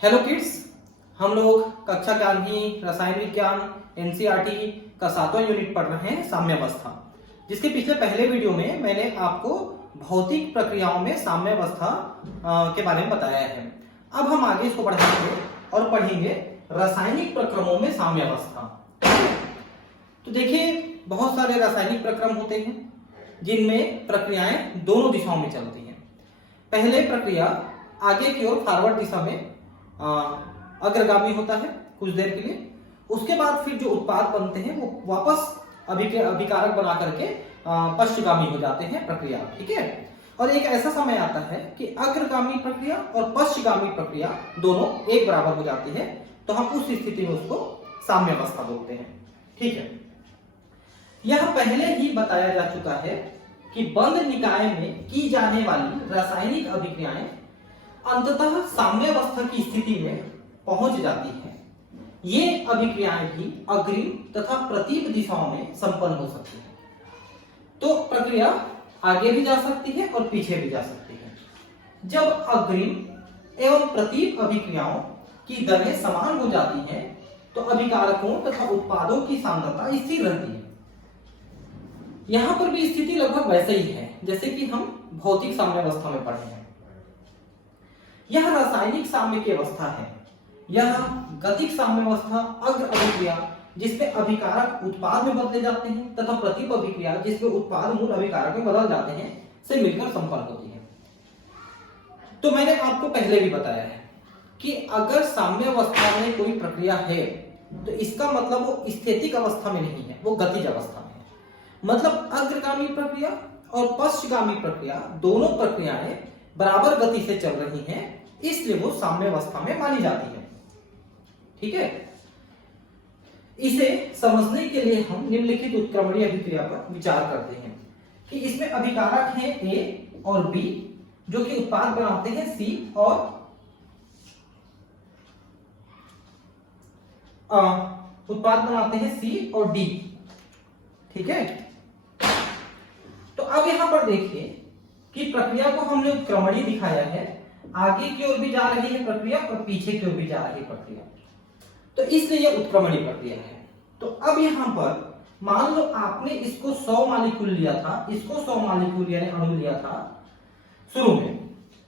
Hello kids, हम लोग कक्षा 11वीं रसायन विज्ञान एनसीईआरटी का 7वां यूनिट पढ़ रहे हैं साम्यावस्था। जिसके पिछले पहले वीडियो में मैंने आपको भौतिक प्रक्रियाओं में साम्यावस्था के बारे में बताया है। अब हम आगे इसको बढ़ाएंगे और पढ़ेंगे रासायनिक प्रक्रमों में साम्यावस्था। तो देखिए, बहुत सारे रासायनिक प्रक्रम होते हैं जिनमें प्रक्रियाएं दोनों दिशाओं में चलती हैं। पहले प्रक्रिया आगे की ओर फॉरवर्ड दिशा में अग्रगामी होता है कुछ देर के लिए। उसके बाद फिर जो उत्पाद बनते हैं वो वापस अभिकारक बना करके पश्चगामी हो जाते हैं प्रक्रिया। ठीक है। और एक ऐसा समय आता है कि अग्रगामी प्रक्रिया और पश्चगामी प्रक्रिया दोनों एक बराबर हो जाती है, तो हम उस स्थिति में उसको साम्यावस्था बोलते हैं। ठीक है। यह पहले ही बताया जा चुका है कि बंद निकाय में की जाने वाली रासायनिक अभिक्रियाएं अंततः साम्यावस्था की स्थिति में पहुंच जाती हैं। ये अभिक्रियाएं भी अग्रिम तथा प्रतीप दिशाओं में संपन्न हो सकती है। तो प्रक्रिया आगे भी जा सकती है और पीछे भी जा सकती है। जब अग्रिम एवं प्रतीप अभिक्रियाओं की दरें समान हो जाती हैं, तो अभिकारकों तथा उत्पादों की सांद्रता स्थिर रहती है। यहां पर भी स्थिति लगभग वैसे ही है जैसे कि हम भौतिक साम्यावस्था में पढ़े हैं। यह रासायनिक साम्य की अवस्था है। यह गतिक साम्यावस्था अग्र अभिक्रिया जिसमें अभिकारक उत्पाद में बदले जाते हैं तथा प्रतीप अभिक्रिया जिसमें उत्पाद मूल अभिकारक में बदल जाते हैं से मिलकर संपन्न होती है। तो मैंने आपको पहले भी बताया है कि अगर साम्यावस्था में कोई प्रक्रिया है तो इसका मतलब वो स्थितिक अवस्था में नहीं है, वो गतिज अवस्था में है। मतलब अग्रगामी प्रक्रिया और पश्चगामी प्रक्रिया दोनों प्रक्रियाएं बराबर गति से चल रही हैं, इसलिए वो साम्यावस्था में मानी जाती है। ठीक है। इसे समझने के लिए हम निम्नलिखित उत्क्रमणीय अभिक्रिया पर विचार करते हैं कि इसमें अभिकारक हैं ए और बी जो कि उत्पाद बनाते हैं सी और उत्पाद बनाते हैं सी और डी। ठीक है। तो अब यहां पर देखिए कि प्रक्रिया को हमने उत्क्रमणीय दिखाया है। आगे की ओर भी जा रही है प्रक्रिया और पीछे की ओर भी जा रही है प्रक्रिया, तो इसलिए यह उत्क्रमणीय प्रक्रिया है। तो अब यहां पर मान लो आपने इसको 100 मालिक्यूल लिया था, इसको 100 मालिक्यूल यानी अणु लिया था शुरू में,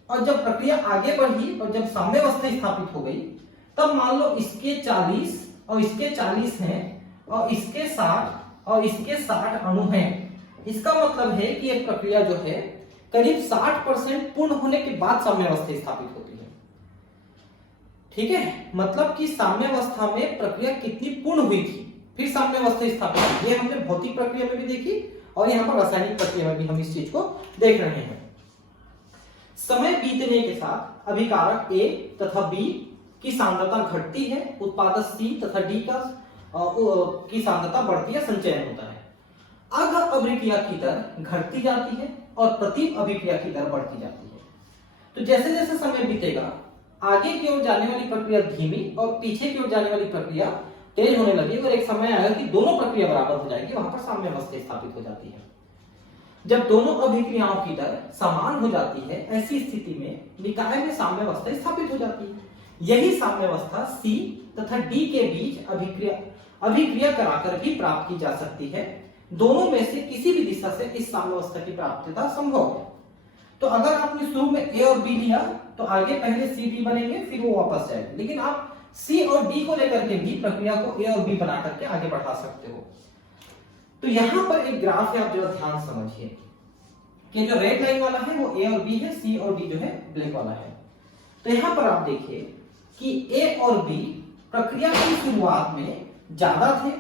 और जब प्रक्रिया आगे बढ़ी और जब साम्यावस्था स्थापित हो गई, तब मान लो इसके 40 और इसके 40 हैं और इसके 60 और इसके 60 अणु हैं। इसका मतलब है कि यह प्रक्रिया जो है करीब 60% पूर्ण होने के बाद साम्यावस्था स्थापित होती है। ठीक है। मतलब कि साम्यावस्था में प्रक्रिया कितनी पूर्ण हुई थी, फिर साम्यावस्था स्थापित हुई। ये हमने भौतिक प्रक्रिया में भी देखी और यहाँ पर रासायनिक प्रक्रिया में भी हम इस चीज को देख रहे हैं। समय बीतने के साथ अभिकारक ए तथा बी की सांद्रता घटती है, उत्पादक सी तथा डी की सांद्रता बढ़ती है, संचयन होता है। अग्र अभिक्रिया की दर घटती जाती है और प्रतीप अभिक्रिया की दर बढ़ती जाती है। तो जैसे जैसे समय बीतेगा, आगे की ओर जाने वाली प्रक्रिया धीमी और पीछे की ओर जाने वाली प्रक्रिया तेज होने लगी और एक समय आएगा कि दोनों प्रक्रिया बराबर हो जाएगी, वहां पर साम्यावस्था स्थापित हो जाती है। जब दोनों अभिक्रियाओं की दर समान हो जाती है, ऐसी स्थिति में निकाय में साम्यावस्था स्थापित हो जाती है। यही साम्यावस्था सी तथा डी के बीच अभिक्रिया कराकर भी प्राप्त की जा सकती है। दोनों में से किसी भी दिशा से इस साम्यावस्था की प्राप्यता संभव है। तो अगर आपने शुरू में ए और बी लिया तो आगे पहले सी डी बनेंगे, फिर वो वापस जाएंगे। लेकिन आप सी और डी को लेकर के भी प्रक्रिया को ए और बी बना करके आगे बढ़ा सकते हो। तो यहां पर एक ग्राफ है, आप जरा ध्यान समझिए कि जो रेड लाइन वाला है वो ए और बी है, सी और डी जो है ब्लैक वाला है। तो यहां पर आप देखिए कि ए और बी प्रक्रिया की शुरुआत में ज्यादा थे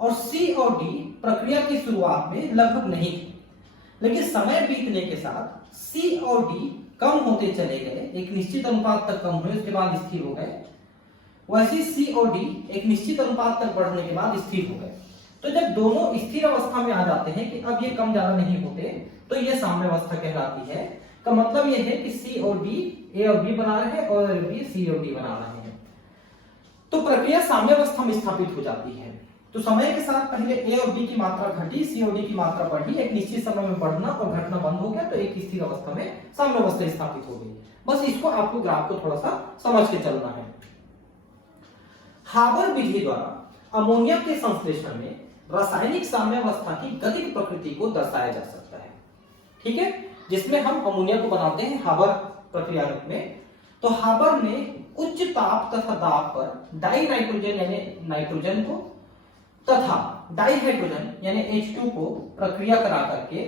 और सी और डी प्रक्रिया की शुरुआत में लगभग नहीं थे। लेकिन समय बीतने के साथ सी और डी कम होते चले गए, एक निश्चित अनुपात तक कम हुए, उसके बाद स्थिर हो गए। वैसे सी और डी एक निश्चित अनुपात तक बढ़ने के बाद स्थिर हो गए। तो जब दोनों स्थिर अवस्था में आ जाते हैं कि अब ये कम ज्यादा नहीं होते, तो ये साम्यावस्था कहलाती है। का मतलब ये है कि सी और डी ए और बी बना रहे हैं और बी सी और डी बना रहे हैं, तो प्रक्रिया साम्यावस्था में स्थापित हो जाती है। तो समय के साथ पहले ए और बी की मात्रा घटी, सी और डी की मात्रा बढ़ी, एक निश्चित समय में बढ़ना और घटना बंद हो गया, तो एक स्थिर अवस्था में साम्यावस्था स्थापित हो गई। बस इसको आपको ग्राफ को थोड़ा सा समझ के चलना है। हाबर विधि द्वारा अमोनिया के संश्लेषण में रासायनिक साम्यावस्था की गतिक प्रकृति को दर्शाया जा सकता है। ठीक है, जिसमें हम अमोनिया को बनाते हैं हाबर प्रक्रिया में। तो हाबर ने उच्च ताप तथा दाब पर डाई नाइट्रोजन यानी नाइट्रोजन को तथा डाई हाइड्रोजन यानी H2 को प्रक्रिया करा करके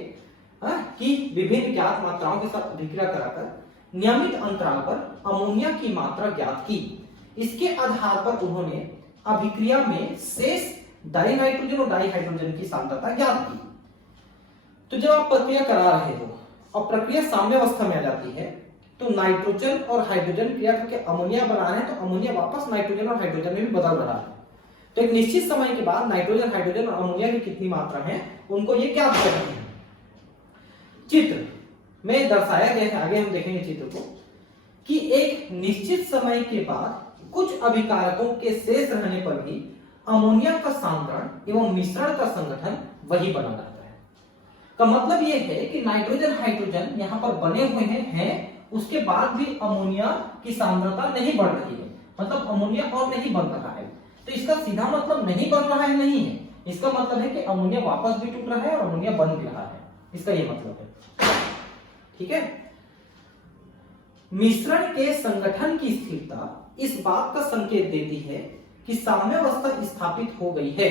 की विभिन्न ज्ञात मात्राओं के साथ अभिक्रिया कराकर नियमित अंतराल पर अमोनिया की मात्रा ज्ञात की। इसके आधार पर उन्होंने अभिक्रिया में शेष डाई नाइट्रोजन और डाई हाइड्रोजन की सांद्रता ज्ञात की। तो जब आप प्रक्रिया करा रहे हो और प्रक्रिया साम्यावस्था में आ जाती है, तो नाइट्रोजन और हाइड्रोजन क्रिया करके अमोनिया बना रहे हैं, तो अमोनिया वापस नाइट्रोजन और हाइड्रोजन में भी बदल रहा है। तो एक निश्चित समय के बाद नाइट्रोजन, हाइड्रोजन और अमोनिया की कितनी मात्रा है उनको ये ज्ञात कर रहे हैं। चित्र में दर्शाया गया है, आगे हम देखेंगे चित्र को, कि एक निश्चित समय के बाद कुछ अभिकारकों के शेष रहने पर भी अमोनिया का सांद्रण एवं मिश्रण का संगठन वही बना रहता है। का मतलब यह है कि नाइट्रोजन, हाइड्रोजन यहां पर बने हुए हैं, उसके बाद भी अमोनिया की सांद्रता नहीं बढ़ रही है, मतलब अमोनिया और नहीं बन रहा है। तो इसका सीधा मतलब नहीं बन रहा है नहीं है, इसका मतलब है कि अमोनिया वापस भी टूट रहा है और अमोनिया बन भी रहा है, इसका ये मतलब है। ठीक है, मिश्रण के संगठन की स्थिरता इस बात का संकेत देती है कि साम्यावस्था स्थापित हो गई है।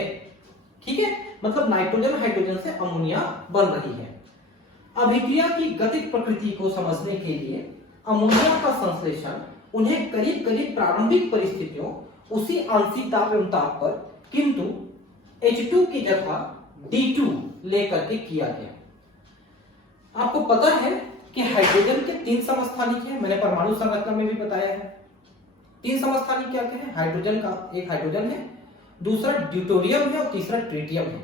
ठीक है, मतलब नाइट्रोजन हाइड्रोजन से अमोनिया बन रही है। अभिक्रिया की गतिक प्रकृति को समझने के लिए अमोनिया का संश्लेषण उन्हें करीब करीब प्रारंभिक परिस्थितियों उसी आंशिक ताप एवं ताप पर किंतु H2 की जगह D2 लेकर के किया गया। आपको पता है कि हाइड्रोजन के 3 समस्थानिक हैं, मैंने परमाणु संरचना में भी बताया है। 3 समस्थानिक क्या क्या है? हाइड्रोजन का एक हाइड्रोजन है, दूसरा ड्यूटेरियम है और तीसरा ट्रिटियम है।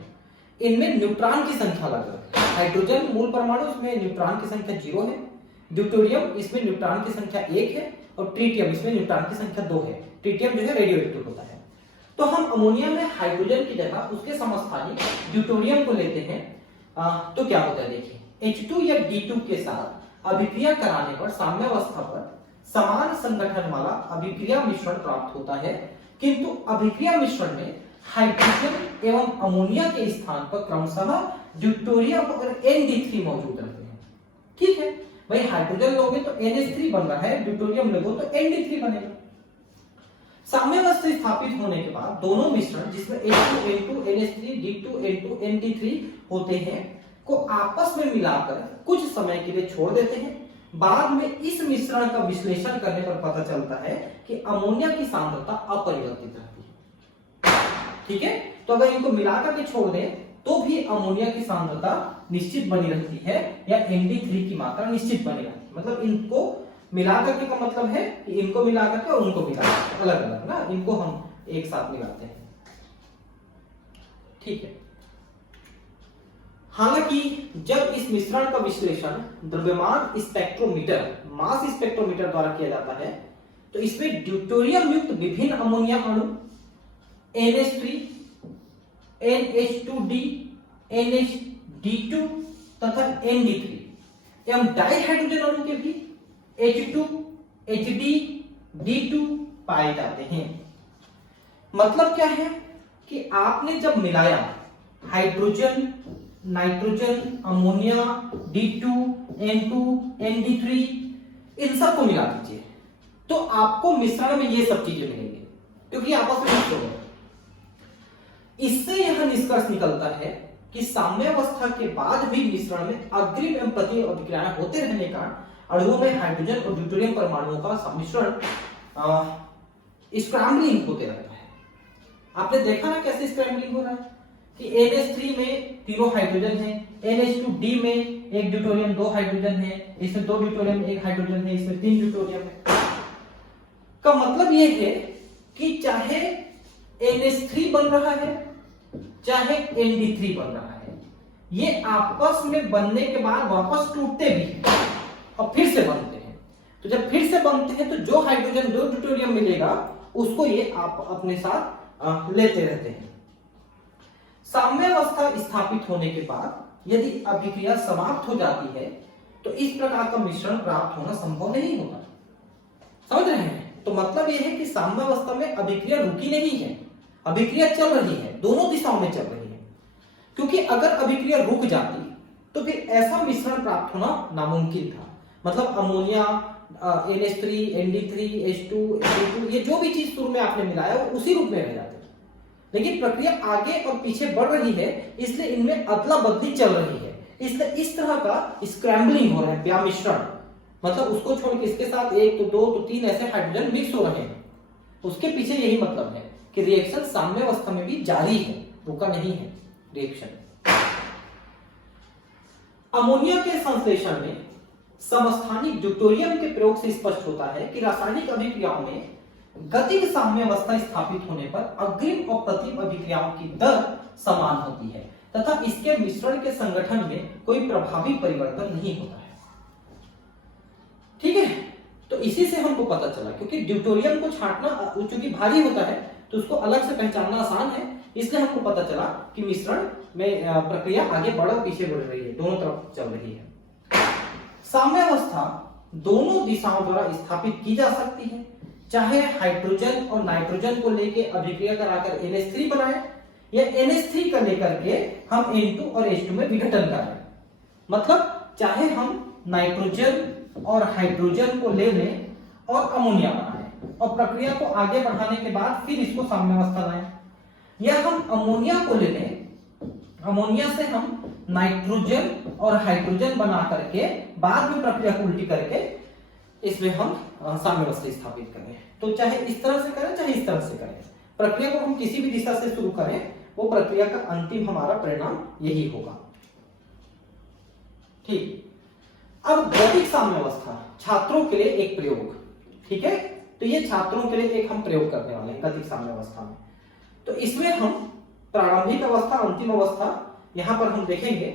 इनमें न्यूट्रॉन की संख्या अलग है। हाइड्रोजन मूल परमाणु, इसमें न्यूट्रॉन की संख्या 0 है, ड्यूटेरियम इसमें न्यूट्रॉन की संख्या 1 है और ट्रिटियम इसमें न्यूट्रॉन की संख्या 2 है। ट्रिटियम जो है रेडियो एक्टिव होता है। तो हम अमोनिया में हाइड्रोजन की जगह उसके समस्थानिक ड्यूटेरियम को लेते हैं, तो क्या होता है देखिए, H2 या D2 के साथ अभिक्रिया कराने पर साम्यावस्था पर समान संगठन वाला अभिक्रिया मिश्रण प्राप्त होता है, किंतु अभिक्रिया मिश्रण में हाइड्रोजन एवं अमोनिया के स्थान पर क्रमशः ड्यूटेरियम और ND3 मौजूद रहते हैं। ठीक है भाई, हाइड्रोजन लोगे तो NH3 बन रहा है, ड्यूटेरियम लोगे तो ND3 बनेगा। साम्यावस्था स्थापित होने के बाद दोनों मिश्रण जिसमें H2N2 NH3 D2 N2 ND3 होते हैं को आपस में मिलाकर कुछ समय के लिए छोड़ देते हैं। बाद में इस मिश्रण का विश्लेषण करने पर पता चलता है कि अमोनिया की सांद्रता अपरिवर्तित रहती है। ठीक है, तो अगर इनको मिलाकर के छोड़ दें तो भी अमोनिया की सांद्रता निश्चित बनी रहती है या ND3 की मात्रा निश्चित बनी रहती है। मतलब इनको मिलाकर के का मतलब है कि इनको मिलाकर के और उनको मिलाकर के, अलग अलग ना, इनको हम एक साथ मिलाते हैं। ठीक है, हालांकि जब इस मिश्रण का विश्लेषण द्रव्यमान स्पेक्ट्रोमीटर, मास स्पेक्ट्रोमीटर द्वारा किया जाता है, तो इसमें ड्यूटेरियम युक्त विभिन्न अमोनिया अणु NH3, NH2D, NHD2 तथा ND3 एवं डाइहाइड्रोजन अणु के भी H2, HD, D2 पाए जाते हैं। मतलब क्या है कि आपने जब मिलाया hydrogen, nitrogen, ammonia, D2, N2, ND3 इन सबको मिला दीजिए तो आपको मिश्रण में ये सब चीजें मिलेंगी, क्योंकि आपस में मिक्स हो गए। इससे यह निष्कर्ष निकलता है कि साम्यावस्था के बाद भी मिश्रण में अग्रिम एवं प्रति अभिक्रियाएं होते रहने का अणुओं में हाइड्रोजन और ड्यूटेरियम परमाणुओं का सम्मिश्रण स्क्रैम्बलिंग होते रहता है। आपने देखा ना कैसे स्क्रैम्बलिंग हो रहा है कि NH3 में तीनों हाइड्रोजन है, NH2D में एक ड्यूटेरियम 2 हाइड्रोजन है, इसमें 2 ड्यूटेरियम 1 हाइड्रोजन है, इसमें 3 ड्यूटेरियम है। का मतलब ये है कि चाहे NH3 बन रहा है चाहे ND3 बन रहा है, ये आपस में बनने के बाद वापस टूटते भी हैं और फिर से बनते हैं। तो जब फिर से बनते हैं तो जो हाइड्रोजन, जो ड्यूटेरियम मिलेगा उसको ये आप अपने साथ लेते रहते हैं। साम्यावस्था स्थापित होने के बाद यदि अभिक्रिया समाप्त हो जाती है तो इस प्रकार का मिश्रण प्राप्त होना संभव नहीं होता। समझ रहे हैं? तो मतलब यह है कि साम्यावस्था में अभिक्रिया रुकी नहीं है, अभिक्रिया चल रही है, दोनों दिशाओं में चल रही है। क्योंकि अगर अभिक्रिया रुक जाती तो फिर ऐसा मिश्रण प्राप्त होना नामुमकिन था। मतलब ammonia, NH3, ND3, H2, H2 ये जो भी चीज शुरू में आपने मिलाया वो उसी रूप में रह जाते। लेकिन प्रक्रिया आगे और पीछे बढ़ रही है, इसलिए इनमें अदला बदली चल रही है, इसलिए इस तरह का स्क्रैम्बलिंग हो रहा है, व्यामिश्रण। मतलब उसको छोड़ के इसके साथ 1 तो 2 तो 3 ऐसे हाइड्रोजन मिक्स हो रहे हैं। उसके पीछे यही मतलब है कि रिएक्शन साम्यावस्था में भी जारी है, रुका नहीं है रिएक्शन। अमोनिया के संश्लेषण में समस्थानिक ड्यूटेरियम के प्रयोग से स्पष्ट होता है कि रासायनिक अभिक्रियाओं में गतिज साम्यावस्था स्थापित होने पर अग्रिम और प्रतिम अभिक्रियाओं की दर समान होती है तथा इसके मिश्रण के संगठन में कोई प्रभावी परिवर्तन नहीं होता है। ठीक है, तो इसी से हमको पता चला, क्योंकि ड्यूटेरियम को छांटना चूंकि भारी होता है तो उसको अलग से पहचानना आसान है, इसलिए हमको पता चला कि मिश्रण में प्रक्रिया आगे बढ़ और पीछे बढ़ रही है, दोनों तरफ चल रही है। साम्यावस्था दोनों दिशाओं द्वारा स्थापित की जा सकती है, चाहे हाइड्रोजन और नाइट्रोजन को लेके अभिक्रिया कराकर NH3 बनाए या NH3 का लेकर के हम N2 और H2 में विघटन कराएं। मतलब चाहे हम नाइट्रोजन और हाइड्रोजन को ले लें और अमोनिया बनाएं और प्रक्रिया को आगे बढ़ाने के बाद फिर इसको साम्यावस्था लाएं, या हम अमोनिया को ले लें, अमोनिया से हम नाइट्रोजन और हाइड्रोजन बना करके बाद में प्रक्रिया को उल्टी करके इसमें हम साम्यावस्था स्थापित करें। तो चाहे इस तरह से करें चाहे इस तरह से करें, प्रक्रिया को हम किसी भी दिशा से शुरू करें, वो प्रक्रिया का अंतिम हमारा परिणाम यही होगा। ठीक, अब गतिज साम्यावस्था छात्रों के लिए एक प्रयोग। ठीक है, तो ये छात्रों के लिए एक हम प्रयोग करने वाले हैं गतिज साम्यावस्था में। तो इसमें हम प्रारंभिक अवस्था, अंतिम अवस्था यहां पर हम देखेंगे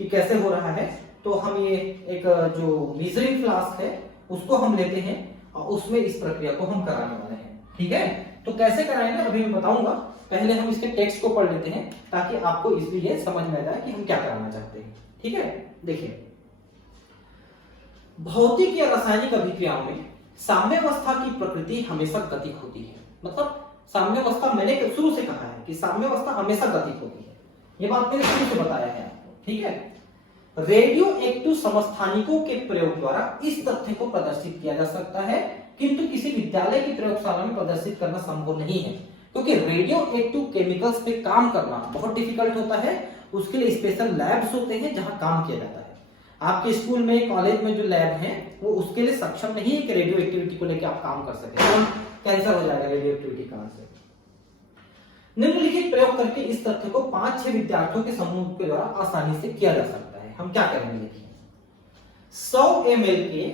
कि कैसे हो रहा है। तो हम ये एक जो मेजरिंग फ्लास्क है उसको हम लेते हैं और उसमें इस प्रक्रिया को हम कराने वाले हैं। ठीक है, तो कैसे कराएंगे अभी मैं बताऊंगा, पहले हम इसके टेक्स्ट को पढ़ लेते हैं ताकि आपको इसलिए समझ में आ जाए कि हम क्या कराना चाहते हैं। ठीक है, देखिए, भौतिक या रासायनिक अभिक्रियाओं में साम्यावस्था की प्रकृति हमेशा गतिक होती है। मतलब साम्यावस्था मैंने शुरू से कहा है कि साम्यावस्था हमेशा गतिक होती है, ये बात मैंने शुरू से बताया है आपको। ठीक है, रेडियो एक्टिव समस्थानिकों के प्रयोग द्वारा इस तथ्य को प्रदर्शित किया जा सकता है, किंतु किसी विद्यालय की प्रयोगशाला में प्रदर्शित करना संभव नहीं है, क्योंकि रेडियो एक्टिव केमिकल्स पे काम करना बहुत डिफिकल्ट होता है। उसके लिए स्पेशल लैब्स होते हैं जहां काम किया जाता है। आपके स्कूल में, कॉलेज में जो लैब है वो उसके लिए सक्षम नहीं है कि रेडियो एक्टिविटी को लेकर आप काम कर सके, कैंसर हो जाएगा रेडियो एक्टिविटी कारण से। निम्नलिखित प्रयोग करके इस तथ्य को 5-6 विद्यार्थियों के समूह के द्वारा आसानी से किया जा सकता है। हम क्या करेंगे, देखिए, 100 ml के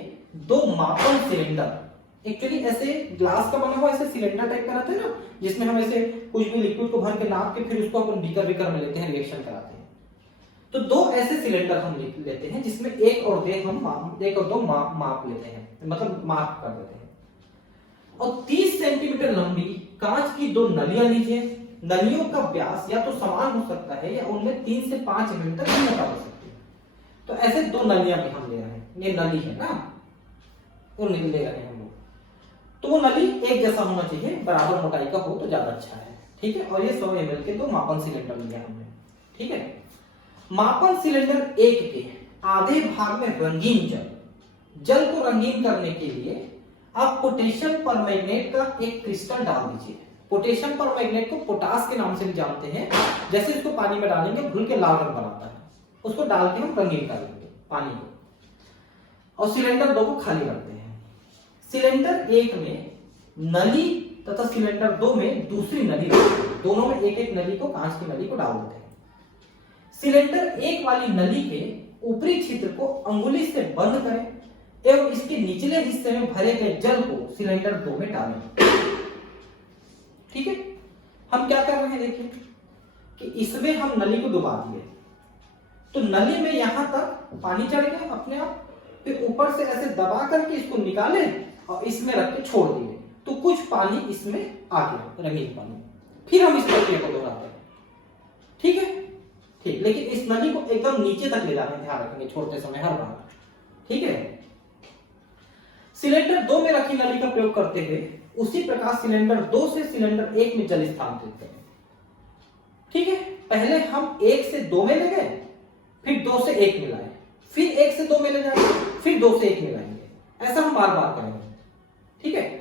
2 मापन सिलेंडर, एक्चुअली ऐसे ग्लास का बना हुआ ऐसे सिलेंडर टाइप का रहता है ना, जिसमें हम ऐसे कुछ भी लिक्विड को भर के नाप के फिर उसको अपन बीकर में लेते हैं, रिएक्शन कराते हैं। तो 2 ऐसे सिलेंडर हम लेते हैं जिसमें 1 और 2 माप लेते हैं, मतलब माप कर देते हैं। और 30 सेंटीमीटर लंबी कांच की 2 नलियां लीजिए। नलियों का व्यास या तो समान हो सकता है या उनमें 3 से 5 mm तक भिन्नता हो सकती है। तो ऐसे 2 नलियां भी हम ले रहे हैं, ये नली है ना, वो ले रहे हैं हम लोग। तो वो नली एक जैसा होना चाहिए, बराबर मोटाई का हो तो ज्यादा अच्छा है। ठीक है, और ये 100 ml के 2 मापन सिलेंडर लिया हमने। ठीक है, मापन सिलेंडर 1 के आधे भाग में रंगीन जल को रंगीन करने के लिए आप पोटेशियम परमैंगनेट का एक क्रिस्टल डाल दीजिए। पोटेशियम परमैंगनेट को पोटास के नाम से भी जानते हैं। जैसे इसको पानी में डालेंगे घुल के लाल रंग बनाता है, उसको डाल के हम रंगीन कर लेंगे पानी को, और सिलेंडर 2 को खाली रखते हैं। सिलेंडर 1 में नली तथा सिलेंडर 2 में दूसरी नली रखते हैं, दोनों में एक एक नली को, कांच की नली को डाल देते हैं। सिलेंडर 1 वाली नली के ऊपरी छिद्र को अंगुली से बंद करें एवं इसके निचले हिस्से में भरे गए जल को सिलेंडर 2 में डालें। ठीक है, हम क्या कर रहे हैं, देखिए कि इसमें हम नली को डुबा दिए, तो नली में यहां तक पानी चढ़ गया अपने आप, फिर ऊपर से ऐसे दबा करके इसको निकाले और इसमें रख के छोड़ दिए, तो कुछ पानी इसमें आ गया, रंगीन पानी। फिर हम इस प्रक्रिया को दोहराते हैं। ठीक है, ठीक। लेकिन इस नली को एकदम नीचे तक ले जाने ध्यान रखेंगे छोड़ते समय हर बार, ठीक है। सिलेंडर 2 में रखी नली का प्रयोग करते हुए उसी प्रकार सिलेंडर 2 से सिलेंडर 1 में जल स्थानांतरित करें, ठीक है। पहले हम 1 से 2 में ले गए, फिर 2 से 1 में लाए, फिर 1 से 2 में ले जाएंगे, फिर 2 से 1 में लाएंगे, ऐसा हम बार बार करेंगे, ठीक है।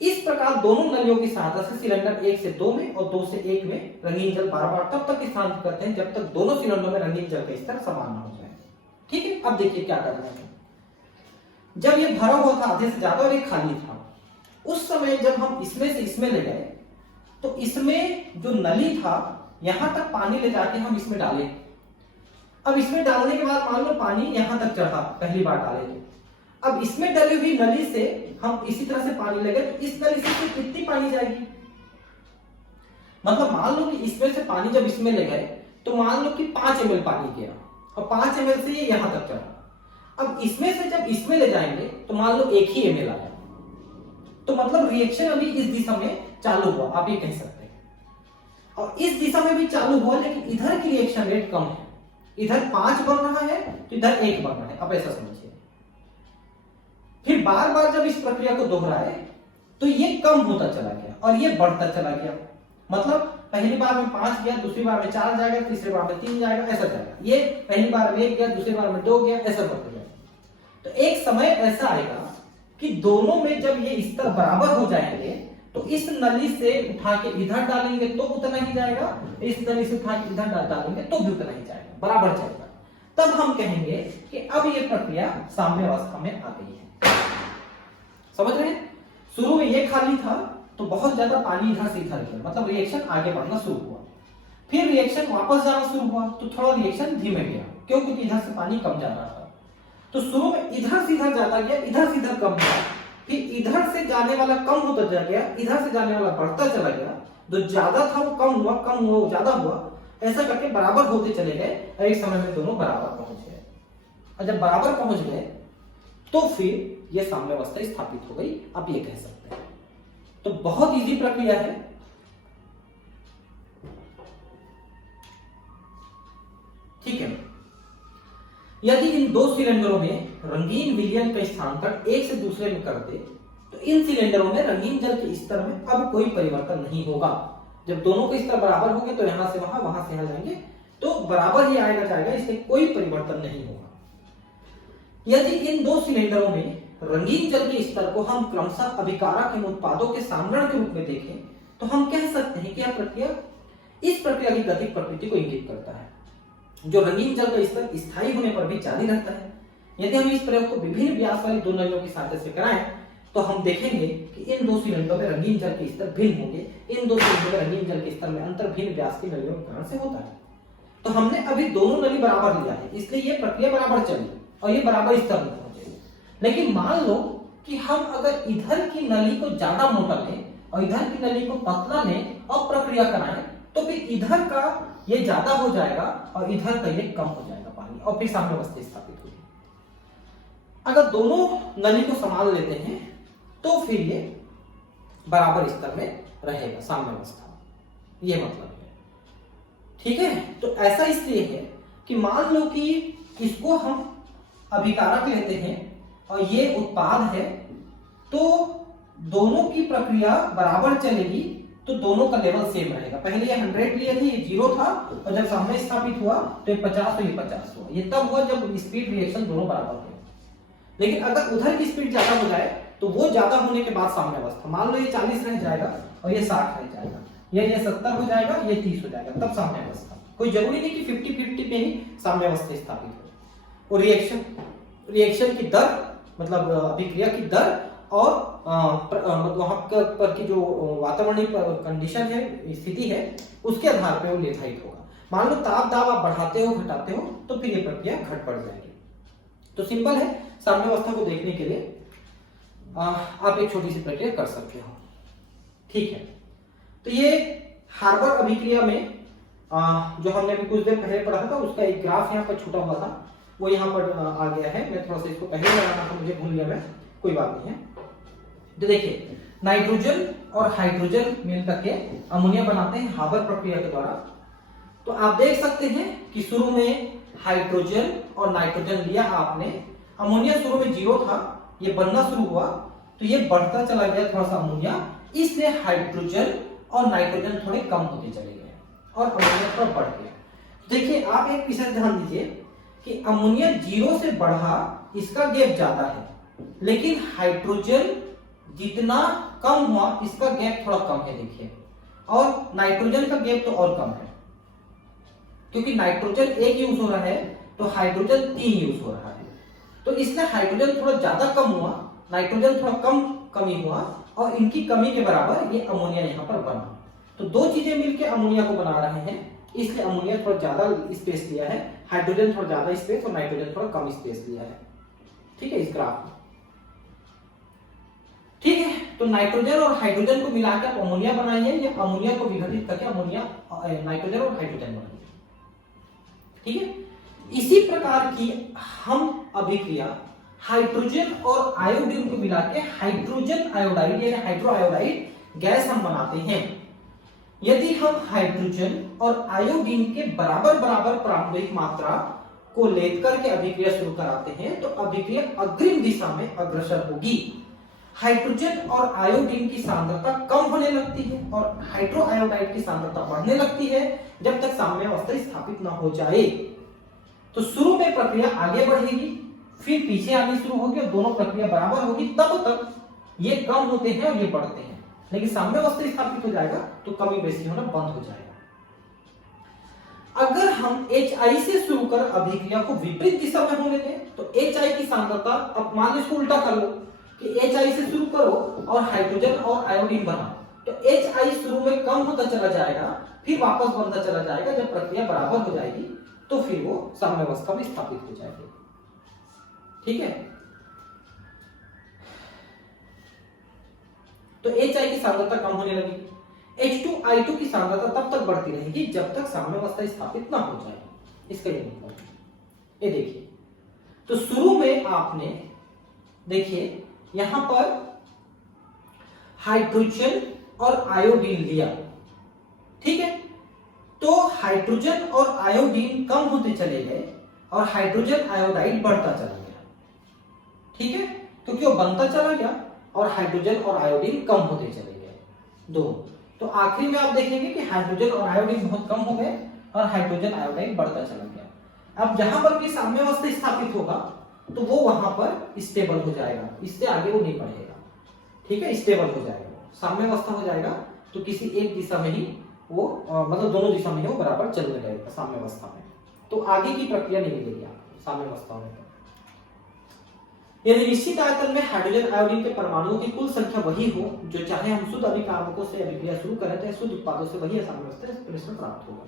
इस प्रकार दोनों नलियों की सहायता से सिलेंडर 1 से 2 में और 2 से 1 में रंगीन जल बार बार तब तक स्थानांतरित करते हैं जब तक दोनों सिलेंडरों में रंगीन जल का स्तर समान न हो जाए, ठीक है। अब देखिए क्या करना है। जब ये भरा हुआ था आधे से ज्यादा और ये खाली था, उस समय जब हम इसमें से इसमें ले गए तो इसमें जो नली था यहां तक पानी ले जाके हम इसमें डाले। अब इसमें डालने के बाद मान लो पानी यहां तक चढ़ा, पहली बार डाले तो अब इसमें डली हुई नली से हम इसी तरह से पानी ले गए, इस नली से कितनी पानी जाएगी, मतलब मान लो कि इसमें से पानी जब इसमें ले गए तो मान लो कि 5 ml पानी गया और 5 ml से ये यहां तक चढ़ा। अब इसमें से जब इसमें ले जाएंगे तो मान लो 1 ही ml आया, तो मतलब रिएक्शन अभी इस दिशा में चालू हुआ, आप ये कह सकते हैं। और इस दिशा में भी चालू हुआ, लेकिन इधर की रिएक्शन रेट कम है, इधर 5 बन रहा है तो इधर 1 बन रहा है, अब ऐसा समझिए। फिर बार बार जब इस प्रक्रिया को दोहराए तो ये कम होता चला गया और ये बढ़ता चला गया, मतलब पहली बार में 5 गया, दूसरी बार में 4 जाएगा, तीसरी बार में 3 जाएगा, ऐसा जाएगा। ये पहली बार में 1 गया, दूसरी बार में 2 गया, ऐसा बढ़ता जाएगा। तो एक समय ऐसा आएगा कि दोनों में जब ये स्तर बराबर हो जाएंगे तो इस नली से उठा के इधर डालेंगे तो उतना ही जाएगा, इस नली से उठा के इधर डालेंगे तो भी उतना ही जाएगा, बराबर जाएगा। तब हम कहेंगे कि अब ये प्रक्रिया साम्य अवस्था में आ गई है। समझ रहे हैं? शुरू में ये खाली था तो बहुत ज्यादा पानी इधर से इधर गया, मतलब रिएक्शन आगे बढ़ना शुरू हुआ। फिर रिएक्शन वापस जाना शुरू हुआ तो थोड़ा रिएक्शन धीमे गया, क्यों? क्योंकि इधर से पानी कम जा रहा था। तो शुरू में इधर से इधर जाता गया, इधर से इधर कम हुआ, फिर इधर से जाने वाला कम होता चला गया, इधर से जाने वाला बढ़ता चला गया, जो ज्यादा था वो कम हुआ, कम हुआ ज्यादा हुआ, ऐसा करके बराबर होते चले गए और एक समय में दोनों बराबर पहुंच गए। और जब बराबर पहुंच गए तो फिर ये साम्यावस्था स्थापित हो गई, आप ये कह सकते हैं। तो बहुत इजी प्रक्रिया है। ठीक है। यदि इन 2 सिलेंडरों में रंगीन विलयन का स्थानांतरण एक से दूसरे में कर दे तो इन सिलेंडरों में रंगीन जल के स्तर में अब कोई परिवर्तन नहीं होगा। जब दोनों के स्तर बराबर होंगे तो यहां से वहां से यहां जाएंगे तो बराबर ही आएगा जाएगा, इससे कोई परिवर्तन नहीं होगा। यदि इन 2 सिलेंडरों में रंगीन जल के स्तर को हम क्रमशः अभिकारक एवं उत्पादों के सामरण के रूप में देखें तो हम कह सकते हैं कि यह प्रक्रिया इस प्रक्रिया की गतिक प्रकृति को इंगित करता है, जो रंगीन जल का स्तर स्थायी होने पर भी जारी रहता है। यदि हम इस प्रयोग को विभिन्न व्यास वाली 2 नलियों की सहायता से कराएं तो हम देखेंगे कि इन 2 सिलेंडरों में रंगीन जल के स्तर भिन्न होंगे, इन 2 सिलेंडरों में रंगीन जल के स्तर में अंतर भिन्न व्यास की नलियों के कारण से होता है। तो हमने अभी दोनों नली बराबर लिया है, इसलिए ये प्रक्रिया बराबर चली और ये बराबर स्तर में पहुंचेगी। लेकिन मान लो कि हम अगर इधर की नली को ज्यादा मोटा लें और इधर की नली को पतला लें और प्रक्रिया कराएं तो फिर इधर का ये ज्यादा हो जाएगा और इधर का ये कम हो जाएगा पानी, और फिर साम्यावस्था स्थापित होगी। अगर दोनों नली को संभाल लेते हैं तो फिर ये बराबर स्तर में रहेगा साम्यावस्था, ये मतलब है। ठीक है। तो ऐसा इसलिए है कि मान लो कि इसको हम अभिकारक लेते हैं और ये उत्पाद है, तो दोनों की प्रक्रिया बराबर चलेगी तो दोनों का लेवल सेम रहेगा। पहले ये 100 लिए थे, ये 0 था, और जब सामने स्थापित हुआ तो ये 50 तो ये 50 हुआ। ये तब हुआ जब स्पीड रिएक्शन दोनों बराबर हुए। लेकिन अगर उधर की स्पीड ज्यादा हो जाए तो वो ज्यादा होने के बाद साम्यावस्था, मान लो ये 40 रह जाएगा और ये 60 रह जाएगा, ये 70 हो जाएगा, ये 30 हो जाएगा, तब साम्यावस्था। कोई जरूरी नहीं कि 50-50 पे ही साम्यावस्था स्थापित हो। और रिएक्शन की दर, मतलब अभिक्रिया की दर और वहां पर की जो वातावरणीय कंडीशन है, स्थिति है, उसके आधार पर वो निर्धारित होगा। मान लो ताप दाब आप बढ़ाते हो घटाते हो तो फिर ये प्रक्रिया घट बढ़ जाएगी। तो सिंपल है, साम्यावस्था को देखने के लिए आप एक छोटी सी प्रक्रिया कर सकते हो। ठीक है। तो ये हार्बर अभिक्रिया में जो हमने अभी कुछ देर पहले पढ़ा था उसका एक ग्राफ यहाँ पर छूटा हुआ था, वो यहाँ पर आ गया है। मैं थोड़ा सा इसको पहले लगाना था, मुझे भूल गया मैं, कोई बात नहीं है। तो देखिए, नाइट्रोजन और हाइड्रोजन मिलकर के अमोनिया बनाते हैं हार्बर प्रक्रिया के द्वारा। तो आप देख सकते हैं कि शुरू में हाइड्रोजन और नाइट्रोजन लिया आपने, अमोनिया शुरू में 0 था, ये बनना शुरू हुआ तो ये बढ़ता चला गया थोड़ा सा अमोनिया, इसलिए हाइड्रोजन और नाइट्रोजन थोड़े कम होते चले गए और अमोनिया थोड़ा बढ़ गया। देखिए आप एक विषय ध्यान दीजिए कि अमोनिया 0 से बढ़ा, इसका गैप ज्यादा है, लेकिन हाइड्रोजन जितना कम हुआ इसका गैप थोड़ा कम है देखिए, और नाइट्रोजन का गैप तो और कम है, क्योंकि नाइट्रोजन 1 यूज हो रहा है तो हाइड्रोजन 3 यूज हो रहा है, तो इसलिए हाइड्रोजन थोड़ा ज्यादा कम हुआ, नाइट्रोजन थोड़ा कम कमी हुआ, और इनकी कमी के बराबर ये अमोनिया यहाँ पर बना। तो दो चीजें मिलकर अमोनिया को बना रहे हैं, इसलिए अमोनिया थोड़ा ज्यादा स्पेस लिया है, हाइड्रोजन थोड़ा ज्यादा स्पेस और नाइट्रोजन थोड़ा कम स्पेस लिया है। ठीक है, इस ग्राफ में ठीक है। तो नाइट्रोजन और हाइड्रोजन को मिलाकर आप अमोनिया बनाइए, या अमोनिया को विघटित करके अमोनिया नाइट्रोजन और हाइड्रोजन बनाइए। ठीक है, इसी प्रकार की हम अभिक्रिया हाइड्रोजन और आयोडीन को मिला के हाइड्रोजन आयोडाइड यानी हाइड्रो आयोडाइड गैस हम बनाते हैं। यदि हम हाइड्रोजन और आयोडीन के बराबर बराबर प्रारंभिक मात्रा को लेकर के अभिक्रिया शुरू कराते हैं तो अभिक्रिया अग्रिम दिशा में अग्रसर होगी। हाइड्रोजन और आयोडीन की सांद्रता कम होने लगती है और हाइड्रो आयोडाइड की सांद्रता बढ़ने लगती है जब तक साम्यावस्था स्थापित न हो जाए। तो शुरू में प्रक्रिया आगे बढ़ेगी, फिर पीछे आनी शुरू होगी और दोनों प्रक्रिया बराबर होगी, तब तक ये कम होते हैं और ये बढ़ते हैं, लेकिन साम्यावस्था स्थापित हो जाएगा तो कमी बेसी होना बंद हो जाएगा। अगर हम HI से शुरू कर अभिक्रिया को विपरीत दिशा में होने दें तो HI की सांद्रता, अब मान लो इसको उल्टा कर लो कि HI से शुरू करो और हाइड्रोजन और आयोडीन बनाओ, तो HI शुरू में कम होता चला जाएगा, फिर वापस बनता चला जाएगा, जब प्रक्रिया बराबर हो जाएगी तो फिर वो साम्यावस्था में स्थापित हो जाएगी। ठीक है, तो HI की सांद्रता कम होने लगी, H2I2 की सांद्रता तब तक बढ़ती रहेगी जब तक साम्यावस्था स्थापित ना हो जाए। इसका ये मतलब ये देखिए, तो शुरू में आपने देखिए यहां पर हाइड्रोजन और आयोडीन लिया, ठीक है, तो हाइड्रोजन और आयोडीन कम होते चले गए और हाइड्रोजन आयोडाइड बढ़ता चला गया। ठीक है, क्योंकि वो बनता चला गया और हाइड्रोजन और आयोडीन कम होते चले गए दोनों। तो आखिरी में आप देखेंगे कि हाइड्रोजन और आयोडीन बहुत कम हो गए और हाइड्रोजन आयोडाइड बढ़ता चला गया। अब जहां पर भी साम्यावस्था स्थापित होगा तो वो वहां पर स्टेबल हो जाएगा, इससे आगे वो नहीं बढ़ेगा। ठीक है, स्टेबल हो जाएगा, साम्यावस्था हो जाएगा, तो किसी एक दिशा में ही वो मतलब दोनों दिशा में ही वो बराबर चलने लगेगा साम्यावस्था में, तो आगे की प्रक्रिया नहीं मिलेगी आपको साम्यावस्था में। यदि निश्चित आयतन में हाइड्रोजन आयोडीन के परमाणुओं की कुल संख्या वही हो जो चाहे हम शुद्ध अभिकारकों से अभिक्रिया शुरू करें तो शुद्ध उत्पादों से वही साम्यावस्था परिश्रम प्राप्त होगा।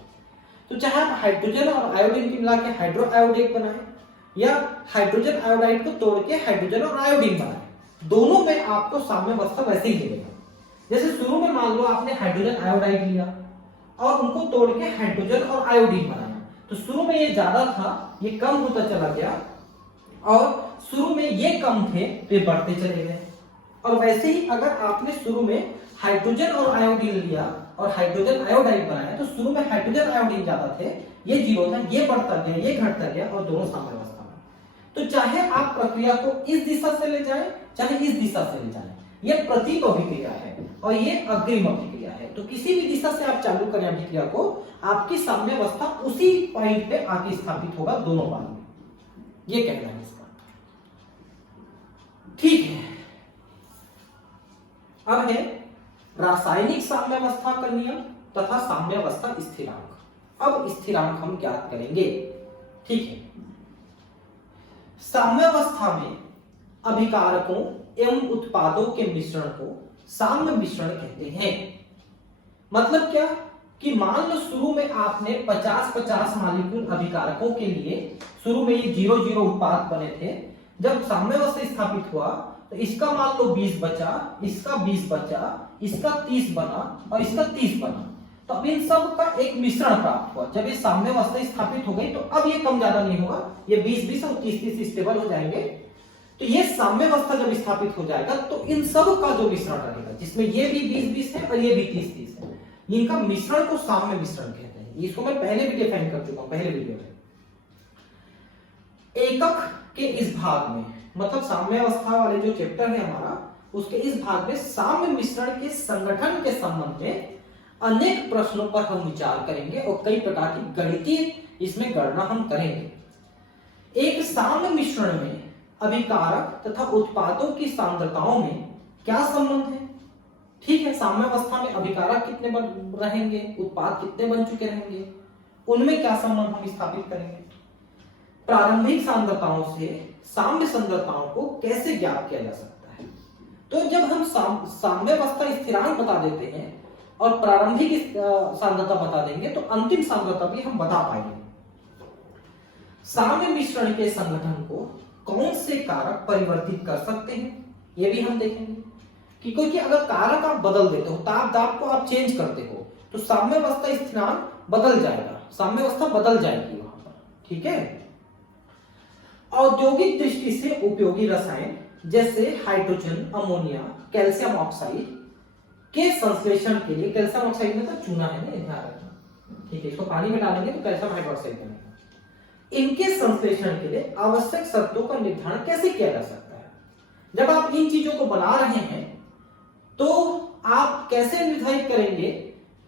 तो चाहे आप हाइड्रोजन और आयोडीन की मिला के हाइड्रो आयोडाइड बनाए या हाइड्रोजन आयोडाइड को तोड़ के हाइड्रोजन और आयोडीन बनाए, दोनों में आपको साम्यावस्था वैसे ही मिलेगा। जैसे शुरू में मान लो आपने हाइड्रोजन आयोडाइड लिया और उनको तोड़ के हाइड्रोजन और आयोडीन बनाया, तो शुरू में ये ज्यादा था, ये कम होता चला गया, और शुरू में ये कम थे तो ये बढ़ते चले गए। और वैसे ही अगर आपने शुरू में हाइड्रोजन और आयोडीन लिया और हाइड्रोजन आयोडाइड बनाया, तो शुरू में हाइड्रोजन आयोडीन ज्यादा थे, ये 0 था, ये बढ़ता गया, ये घटता गया, और दोनों साम्यावस्था में। तो चाहे आप प्रक्रिया को इस दिशा से ले जाएं, चाहे इस दिशा से ले जाएं, ये प्रतीक अभिक्रिया है और ये अग्रिम अभिक्रिया है। तो किसी भी दिशा से आप चालू करें अभिक्रिया को, आपकी साम्यावस्था उसी पॉइंट पे आके स्थापित होगा दोनों बार में, ये कहना है इसका। ठीक है, अब है रासायनिक साम्यावस्था का नियम तथा साम्यावस्था स्थिरांक। अब स्थिरांक हम ज्ञात करेंगे। ठीक है, साम्यावस्था में अभिकारकों एवं उत्पादों के मिश्रण को साम्य मिश्रण कहते हैं। मतलब क्या कि मान लो शुरू में आपने 50-50 मॉलिक्यूल अभिकारकों के लिए शुरू में ये 0-0 उत्पाद बने थे, जब साम्यावस्था स्थापित हुआ तो इसका मान लो 20 बचा, इसका 20 बचा, इसका 30 बना और इसका 30 बना, तो अब इन सब का एक मिश्रण प्राप्त हुआ। जब ये साम्यावस्था स्थापित हो गई तो अब ये कम ज्यादा नहीं होगा, ये 20-20 और 30-30 स्टेबल हो जाएंगे। तो ये साम्यावस्था जब स्थापित हो जाएगा तो इन सब का जो मिश्रण रहेगा, जिसमें ये भी 20-20 है और ये भी 30-30 है, इनका मिश्रण को साम्य मिश्रण कहते हैं। इसको मैं पहले भी डिफाइन कर चुका हूं पहले वीडियो में। एकक के इस भाग में, मतलब साम्य अवस्था वाले जो चैप्टर है हमारा, उसके इस भाग में साम्य मिश्रण के संगठन के संबंध में अनेक प्रश्नों पर हम विचार करेंगे और कई प्रकार की गणितीय इसमें गणना हम करेंगे। एक साम्य मिश्रण में अभिकारक तथा उत्पादों की सांद्रताओं में क्या संबंध है? ठीक है, साम्य अवस्था में अभिकारक कितने बन रहेंगे, उत्पाद कितने बन चुके रहेंगे, उनमें क्या संबंध हम स्थापित करेंगे। प्रारंभिक सांद्रताओं से साम्य सांद्रताओं को कैसे ज्ञात किया जा सकता है। तो जब हम साम्य अवस्था स्थिरांक बता देते हैं और प्रारंभिक सांद्रता बता देंगे तो अंतिम सांद्रता भी हम बता पाएंगे। साम्य मिश्रण के संगठन को कौन से कारक परिवर्तित कर सकते हैं, यह भी हम देखेंगे कि क्योंकि अगर कारक आप बदल देते हो, ताप दाब को आप चेंज करते हो, तो साम्य अवस्था स्थिरांक बदल जाएगा, साम्य अवस्था बदल जाएगी वहां पर। ठीक है, औद्योगिक दृष्टि से उपयोगी रसायन जैसे हाइड्रोजन, अमोनिया, कैल्शियम ऑक्साइड के संश्लेषण के लिए, कैल्शियम ऑक्साइड में तो चूना है ना, ध्यान रखना। ठीक है, इसको पानी में डालेंगे तो कैल्शियम हाइड्रोक्साइड बनेगा। इनके संश्लेषण के लिए आवश्यक शर्तों का निर्धारण कैसे किया जा सकता है। जब आप इन चीजों को बना रहे हैं तो आप कैसे निर्धारित करेंगे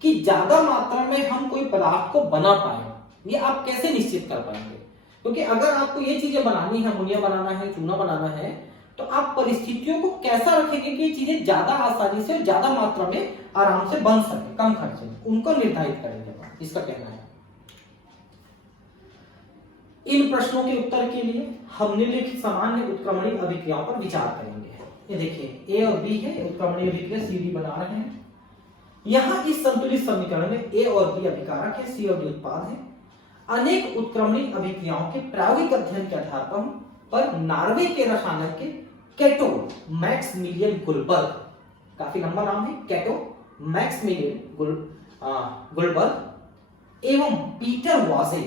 कि ज्यादा मात्रा में हम कोई पदार्थ को बना पाए, ये आप कैसे निश्चित कर पाएंगे। क्योंकि अगर आपको ये चीजें बनानी है, अमोनिया बनाना है, चूना बनाना है, तो आप परिस्थितियों को कैसा रखेंगे कि ये चीजें ज्यादा आसानी से, ज्यादा मात्रा में आराम से बन सके, कम खर्चे में, उनको निर्धारित करेंगे, इसका कहना है। इन प्रश्नों के उत्तर के लिए हम निम्नलिखित सामान्य उत्क्रमणीय अभिक्रियाओं पर विचार करेंगे। ये देखिए ए और बी है, उत्क्रमणीय अभिक्रिया सी डी बना रहे हैं। यहां इस संतुलित समीकरण में ए और बी अभिकारक है, सी और डी उत्पाद है। अनेक उत्क्रमणीय अभिक्रियाओं के प्रायोगिक अध्ययन के आधार पर नॉर्वे के रसायनज्ञ के कैटो मैक्समिलियन गुलबर्ग, काफी लंबा नाम है, कैटो मैक्समिलियन गुलबर्ग एवं पीटर वाजे,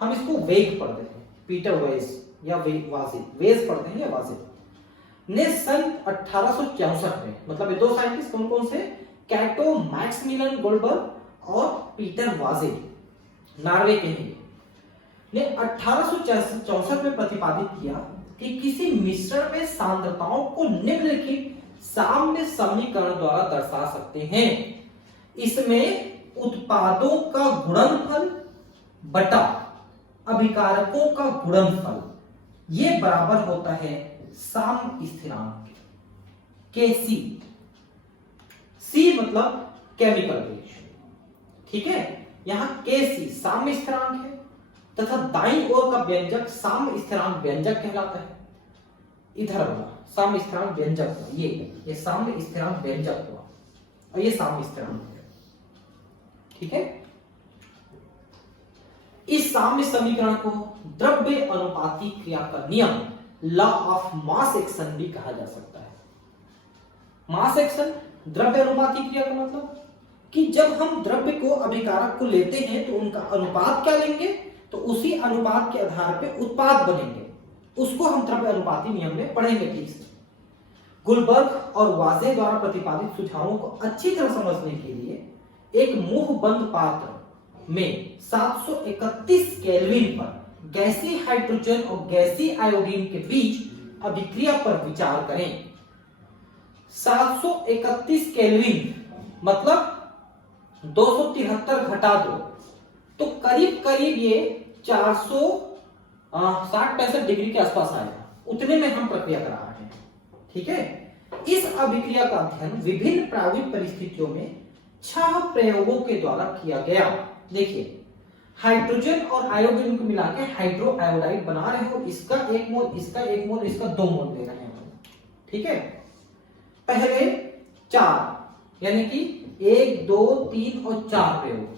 हम इसको वेग पढ़ते हैं, पीटर वेज या वाजे, वेज पढ़ते हैं या वाजे, ने सन 1864 में, मतलब ये दो साइंटिस्ट कौन कौन से, कैटो मैक्समिलियन गुलबर्ग और पीटर वाजे, नॉर्वे के हैं, ने 1864 में प्रतिपादित किया कि किसी मिश्रण में सांद्रताओं को निम्नलिखित साम्य समीकरण द्वारा दर्शा सकते हैं। इसमें उत्पादों का गुणनफल बटा अभिकारकों का गुणनफल, ये बराबर होता है साम्य स्थिरांक Kc। C मतलब केमिकल रिएक्शन, ठीक है, यहां Kc साम्य स्थिरांक है तथा दाईं ओर का व्यंजक साम्य स्थिरांक व्यंजक कहलाता है। इधर वाला साम्य स्थिरांक व्यंजक हुआ, ये साम्य स्थिरांक व्यंजक हुआ और ये साम्य स्थिरांक है। ठीक है, इस साम्य समीकरण को द्रव्य अनुपाती क्रिया का नियम, लॉ ऑफ मास एक्शन भी कहा जा सकता है। मास एक्शन, द्रव्य अनुपाती क्रिया का मतलब कि जब हम द्रव्य को, अभिकारक को लेते हैं तो उनका अनुपात क्या लेंगे, तो उसी अनुपात के आधार पे उत्पाद बनेंगे, उसको हम द्रव्य अनुपाती नियम में पढ़ेंगे। ठीक से गुलबर्ग और वाजे द्वारा प्रतिपादित सुझावों को अच्छी तरह समझने के लिए एक मुंह बंद पात्र में 731 केल्विन पर गैसीय हाइड्रोजन और गैसीय आयोडीन के बीच अभिक्रिया पर विचार करें। 731 केल्विन मतलब 273 घटा दो तो करीब करीब ये 460-65 डिग्री के आसपास आएगा, उतने में हम प्रक्रिया करा रहे हैं। ठीक है, इस अभिक्रिया का अध्ययन विभिन्न प्रायोगिक परिस्थितियों में 6 प्रयोगों के द्वारा किया गया। देखिए, हाइड्रोजन और आयोडीन को मिला के हाइड्रो आयोडाइड बना रहे हो, इसका 1 मोल, इसका 1 मोल, इसका 2 मोल ले रहे हैं। ठीक है, पहले 4 यानी कि 1, 2, 3 और 4 प्रयोग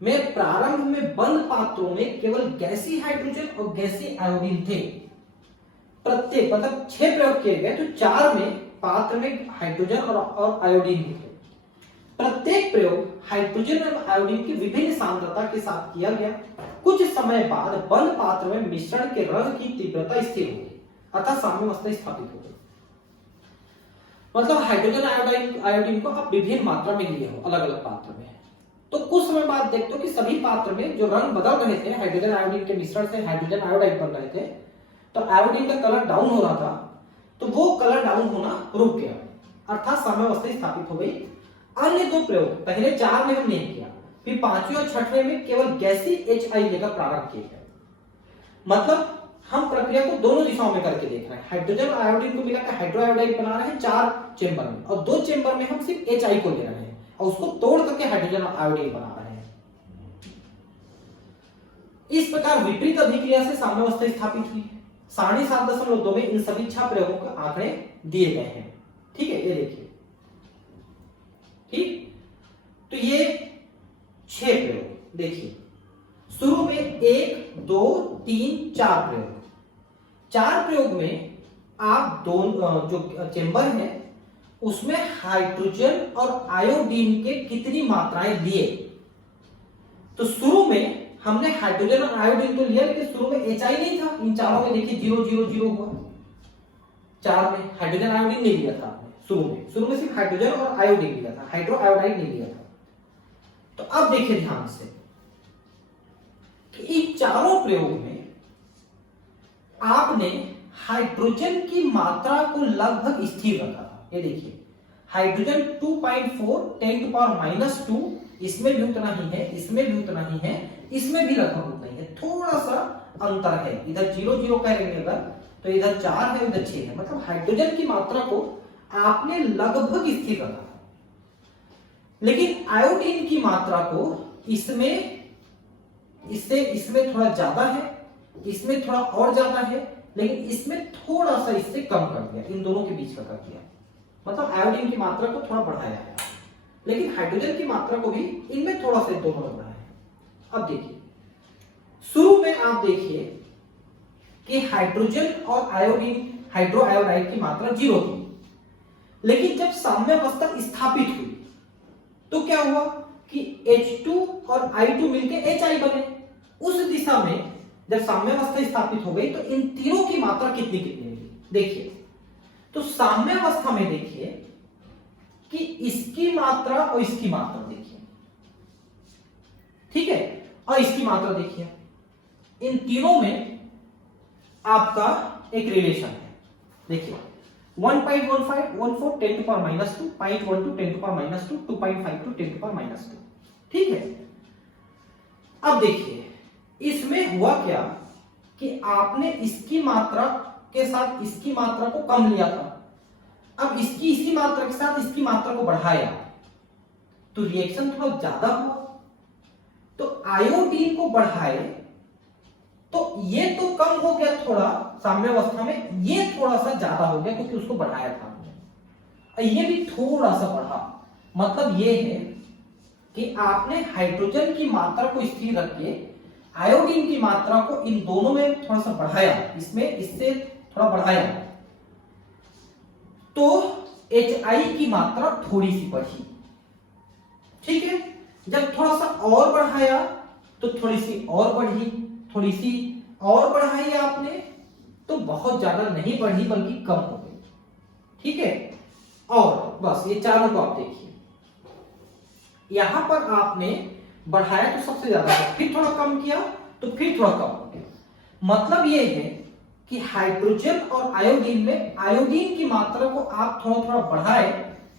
में प्रारंभ में बंद पात्रों में केवल गैसीय हाइड्रोजन और गैसीय आयोडीन थे। प्रत्येक मतलब 6 प्रयोग किए गए तो 4 में पात्र में हाइड्रोजन और आयोडीन थे। प्रत्येक प्रयोग हाइड्रोजन और आयोडीन की विभिन्न सांद्रता के साथ किया गया। कुछ समय बाद बंद पात्र में मिश्रण के रंग की तीव्रता स्थिर हो गई, अतः साम्य अवस्था स्थापित हो गई। मतलब हाइड्रोजन आयोडीन को आप विभिन्न मात्रा में लिए हो अलग अलग पात्र में, तो कुछ समय बाद देखते हो कि सभी पात्र में जो रंग बदल रहे थे हाइड्रोजन आयोडीन के मिश्रण से हाइड्रोजन आयोडाइड बन रहे थे, तो आयोडीन का कलर डाउन हो रहा था, तो वो कलर डाउन होना रुक गया, अर्थात साम्यावस्था स्थापित हो गई। अन्य दो प्रयोग, पहले 4 में हमने किया, फिर 5वें और 6वें में केवल गैसीय HI लेकर प्रारंभ किए गए। मतलब हम प्रक्रिया को दोनों दिशाओं में करके देख रहे हैं। हाइड्रोजन और आयोडीन को मिलाकर हाइड्रोआयोडाइड बना रहे हैं 4 चेंबर में, और 2 चेंबर में हम सिर्फ HI को ले रहे हैं और उसको तोड़ करके हाइड्रोजन और आयोडीन बना रहे हैं। इस प्रकार विपरीत अभिक्रिया से साम्यावस्था स्थापित हुई है। सारणी 7.2 में इन सभी 6 प्रयोगों के आंकड़े दिए गए हैं। ठीक है, ये देखिए। ठीक, तो ये 6 प्रयोग देखिए। शुरू में 1, 2, 3, 4 प्रयोग। 4 प्रयोग में आप दोनों जो चेंबर है उसमें हाइड्रोजन और आयोडीन के कितनी मात्राएं लिए। तो शुरू में हमने हाइड्रोजन और आयोडीन तो लिया, लेकिन शुरू में HI नहीं था। इन चारों में देखिए 0 0 0 हुआ। 4 में हाइड्रोजन आयोडीन नहीं लिया था आपने शुरू में सिर्फ हाइड्रोजन और आयोडीन लिया था, हाइड्रो आयोडाइड नहीं लिया था। तो अब देखिए ध्यान से कि इन चारों प्रयोग में आपने हाइड्रोजन की मात्रा को लगभग स्थिर रखा था। ये देखिए हाइड्रोजन 2.4 10⁻², इसमें भी उतना ही है, इसमें भी उतना ही है, इसमें भी लगभग उतना ही है, थोड़ा सा अंतर है। इधर 0 0 करेंगे अगर तो इधर 4 है, उधर 6 है। मतलब हाइड्रोजन की मात्रा को आपने लगभग स्थिर रखा था, लेकिन आयोडीन की मात्रा को इसमें थोड़ा ज्यादा है, इसमें थोड़ा और ज्यादा है, लेकिन इसमें थोड़ा सा इससे कम कर दिया, इन दोनों के बीच का कर दिया। मतलब आयोडीन की मात्रा को थोड़ा बढ़ाया है, लेकिन हाइड्रोजन की मात्रा को भी इनमें थोड़ा सा दोनों में बढ़ाया है। अब देखिए शुरू में आप देखिए कि हाइड्रोजन और आयोडीन हाइड्रो आयोडाइड की मात्रा 0 थी, लेकिन जब साम्यावस्था स्थापित हुई तो क्या हुआ कि H2 और I2 मिलकर HI बने। उस दिशा में जब साम्यावस्था स्थापित हो गई तो इन तीनों की मात्रा कितनी कितनी मिली देखिए। तो साम्यावस्था में देखिए कि इसकी मात्रा और इसकी मात्रा देखिए, ठीक है, और इसकी मात्रा देखिए, इन तीनों में आपका एक रिलेशन है। देखिए 1.15 14 10⁻², 0.12 10⁻², 2.52 10⁻²। ठीक है, अब देखिए इसमें हुआ क्या कि आपने इसकी मात्रा के साथ इसकी मात्रा को कम लिया था, अब इसकी इसी मात्रा के साथ इसकी मात्रा को बढ़ाया तो रिएक्शन थोड़ा ज्यादा हुआ। तो आयोडीन को बढ़ाए तो ये तो कम हो गया थोड़ा साम्यावस्था में, ये थोड़ा सा ज्यादा हो गया क्योंकि उसको बढ़ाया था हमने, ये भी थोड़ा सा बढ़ा। मतलब ये है कि आपने हाइड्रोजन की मात्रा को स्थिर रख के आयोडीन की मात्रा को इन दोनों में थोड़ा सा बढ़ाया, इसमें इससे थोड़ा बढ़ाया, तो HI की मात्रा थोड़ी सी बढ़ी। ठीक है, जब थोड़ा सा और बढ़ाया तो थोड़ी सी और बढ़ी, थोड़ी सी और बढ़ाई आपने तो बहुत ज्यादा नहीं बढ़ी बल्कि कम हो गई। ठीक है, और बस ये चारों को आप देखिए, यहां पर आपने बढ़ाया तो सबसे ज्यादा, फिर थोड़ा कम किया तो फिर थोड़ा कम हो गया। मतलब ये है कि हाइड्रोजन और आयोडीन में आयोडीन की मात्रा को आप थोड़ा थोड़ा बढ़ाए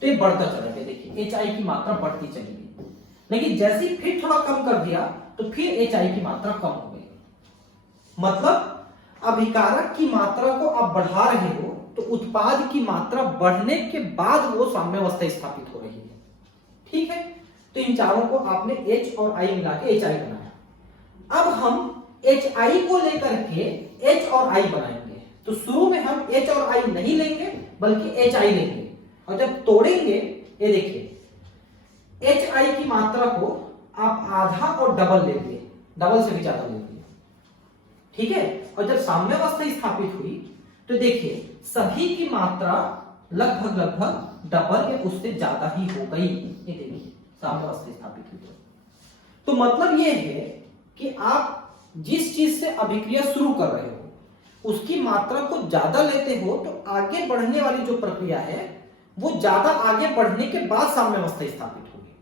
तो ये बढ़ता चला गया। देखिए HI की मात्रा बढ़ती चली गई, लेकिन जैसे ही फिर थोड़ा कम कर दिया तो फिर HI की मात्रा कम हो गई। मतलब अभिकारक की मात्रा को आप बढ़ा रहे हो तो उत्पाद की मात्रा बढ़ने के बाद वो साम्यावस्था स्थापित हो रही है। ठीक है, तो इन चारों को आपने H और I मिला के HI बनाया। अब हम HI को लेकर के H और I बनाएंगे। तो शुरू में हम H और I नहीं लेंगे बल्कि HI लेंगे, और जब तोड़ेंगे ये देखिए HI की मात्रा को आप आधा और डबल लेंगे, डबल से भी ज्यादा लेंगे। ठीक है, और जब साम्यावस्था स्थापित हुई तो देखिए सभी की मात्रा लगभग लगभग डबल या उससे ज्यादा ही हो गई। ये देखिए साम्यावस्था स्थापित हुई। तो मतलब ये है कि आप जिस चीज से अभिक्रिया शुरू कर रहे हो उसकी मात्रा को ज्यादा लेते हो तो आगे बढ़ने वाली जो प्रक्रिया है वो ज्यादा आगे बढ़ने के बाद साम्यावस्था स्थापित होगी।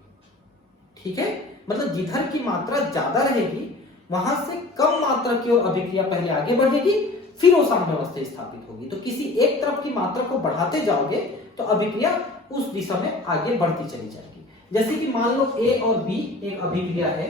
ठीक है, मतलब जिधर की मात्रा ज्यादा रहेगी वहां से कम मात्रा की ओर अभिक्रिया पहले आगे बढ़ेगी, फिर वो साम्यावस्था स्थापित होगी। तो किसी एक तरफ की मात्रा को बढ़ाते जाओगे तो अभिक्रिया उस दिशा में आगे बढ़ती चली जाएगी। जैसे कि मान लो ए और बी एक अभिक्रिया है,